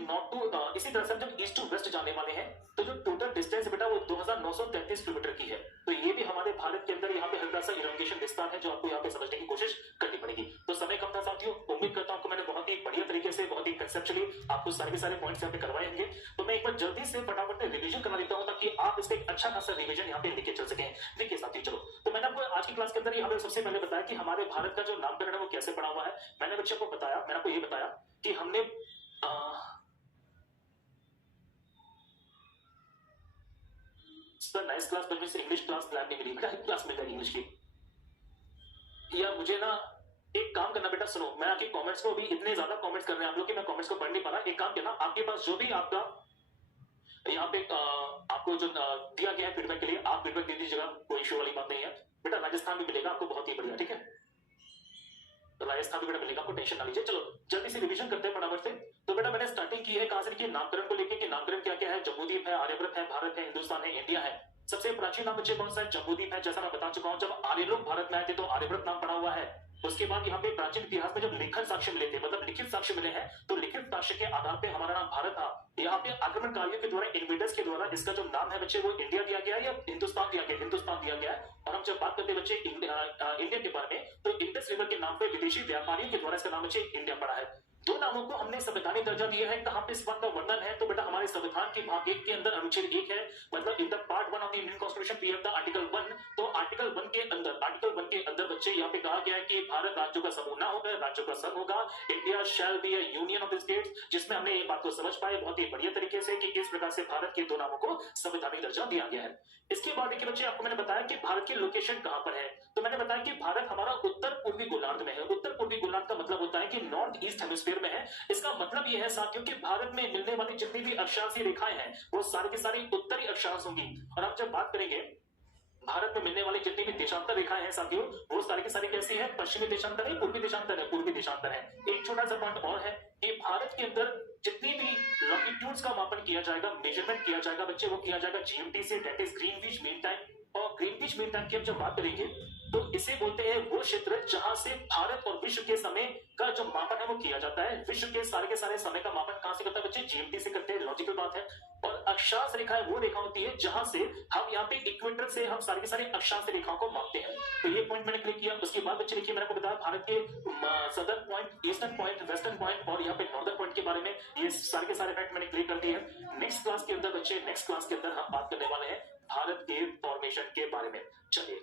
इसी तरह से हम जब ईस्ट टू वेस्ट जाने वाले हैं, तो जो टोटल डिस्टेंस बेटा वो 2933 किलोमीटर की है। तो ये भी हमारे भारत के अंदर यहाँ पे हल्का सा इलोंगेशन विस्तार है, जो आपको यहाँ पे समझने की कोशिश करनी पड़ेगी। तो समय कम था साथियों, उम्मीद करता हूँ आपको मैंने बहुत ही बढ़िया तरीके से, बहुत ही कंसेप्चुअली आपको सारे के सारे पॉइंट्स यहाँ पे करवाए होंगे। तो मैं एक बार जल्दी से फटाफट रिविजन करा देता हूँ, ताकि आप इसका एक अच्छा खासा रिविजन यहाँ पे लेके चल सकें। देखिए साथियों, चलो, तो मैंने आपको आज की क्लास के अंदर यहाँ पे सबसे पहले बताया कि हमारे भारत का जो नामकरण है वो कैसे पड़ा हुआ है। मैंने बच्चे को बताया, मैंने आपको ये बताया कि हमने सर नाइस क्लास, पर मुझे इंग्लिश क्लास प्लान नहीं मिली बेटा, क्लास मिल जाएगी इंग्लिश की। या मुझे ना एक काम करना बेटा, सुनो, मैं आपके कमेंट्स को, अभी इतने ज्यादा कमेंट्स कर रहे हैं आप लोग कि मैं कमेंट्स को पढ़ नहीं पा रहा। एक काम करना, आपके पास जो भी आपका यहाँ पे आपको जो दिया गया है फीडबैक के लिए, आप फीडबैक दे दीजिएगा, कोई इशू वाली बात नहीं है बेटा। राजस्थान भी मिलेगा आपको, बहुत ही बढ़िया, ठीक है। तो राजस्थान भी बेटा मिलेगा, आपको टेंशन ना लीजिए। चलो जल्दी से रिवीजन करते हैं फटाफट से। तो बेटा मैंने स्टार्टिंग की है कहां से, देखिए नामकरण को लेके कि नामकरण क्या क्या है। जम्बूद्वीप है, आर्यभट्ट है, भारत है, हिंदुस्तान है, इंडिया है। सबसे प्राचीन नाम बच्चे कौन सा है? जम्बूद्वीप है। जैसा मैं बता चुका हूं, जब आर्य लोग भारत में आए थे तो आर्यभट्ट नाम पड़ा हुआ है। उसके बाद यहाँ पे प्राचीन इतिहास में जब लेखन साक्ष्य मिले थे, मतलब लिखित साक्ष्य मिले हैं, तो लिखित साक्ष्य के आधार पे हमारा नाम भारत था। यहाँ पे आक्रमणकारियों के द्वारा, इन्वेडर्स के द्वारा इसका जो नाम है बच्चे वो इंडिया दिया गया है या हिंदुस्तान दिया गया? हिंदुस्तान दिया गया है। और हम जब बात करते हैं बच्चे इंडिया के बारे में, तो इंडस रिवर के नाम पे विदेशी व्यापारियों के द्वारा इसका नाम बच्चे इंडिया पड़ा है। दो नामों को हमने संवैधानिक दर्जा दिया है। कहां पे इस बात का वर्णन है? तो बेटा हमारे संविधान के भाग 1 के अंदर अनुच्छेद 1 है, मतलब in the part 1 of the Indian constitution we have the article 1। तो आर्टिकल 1 के अंदर बच्चे यहाँ पे कहा गया है कि भारत राज्यों का समूह ना होगा, राज्यों का संघ होगा। India shall be a union of the states, जिसमें हमने ये बात को समझ पाए बहुत ही बढ़िया तरीके से कि किस प्रकार से भारत के दो नामों को संवैधानिक दर्जा दिया गया है। इसके बाद देखिए बच्चे, आपको मैंने बताया कि भारत की लोकेशन कहां पर है। तो मैंने बताया कि भारत हमारा उत्तर पूर्वी गोलार्ध में है। उत्तर पूर्वी गोलार्ध का मतलब होता है कि नॉर्थ ईस्ट हेमिस्फीयर में है। इसका मतलब यह है साथियों कि भारत में मिलने वाली जितनी भी अक्षांशीय रेखाएं हैं वो सारी की सारी उत्तरी अक्षांश होंगी। और हम जब बात करेंगे भारत में मिलने वाली जितनी भी देशांतर रेखाएं हैं साथियों, वो सारी की सारी कैसी है? पश्चिमी देशांतर है, पूर्वी देशांतर है? पूर्वी देशांतर है। एक छोटा सा पॉइंट और है कि भारत के अंदर जितनी भी लॉन्गिट्यूड्स का मापन किया जाएगा, मेजरमेंट किया जाएगा बच्चे, वो किया जाएगा जीएमटी से, that is Greenwich mean time. और ग्रीनविच मीन टाइम की हम जब बात करेंगे तो इसे बोलते हैं वो क्षेत्र जहां से भारत और विश्व के समय का जो मापन है वो किया जाता है। विश्व के सारे समय का मापन कहां से करता है बच्चे? जीएमटी से करते हैं, लॉजिकल बात है। और अक्षांश रेखाएं वो रेखा होती है जहां से हम यहाँ पे इक्वेटर से हम सारी की सारी अक्षांश रेखाओं को मापते हैं। तो ये पॉइंट मैंने क्लिक किया। उसके बाद बच्चे देखिए, मैंने आपको बताया भारत के southern point, eastern point, western point और यहाँ पे नॉर्दर्न पॉइंट के बारे में ये सारे के सारे फैक्ट मैंने क्लिक कर दिए हैं। नेक्स्ट क्लास के अंदर बच्चे, नेक्स्ट क्लास के अंदर हम बात करने वाले हैं भारत के फॉर्मेशन के बारे में। चलिए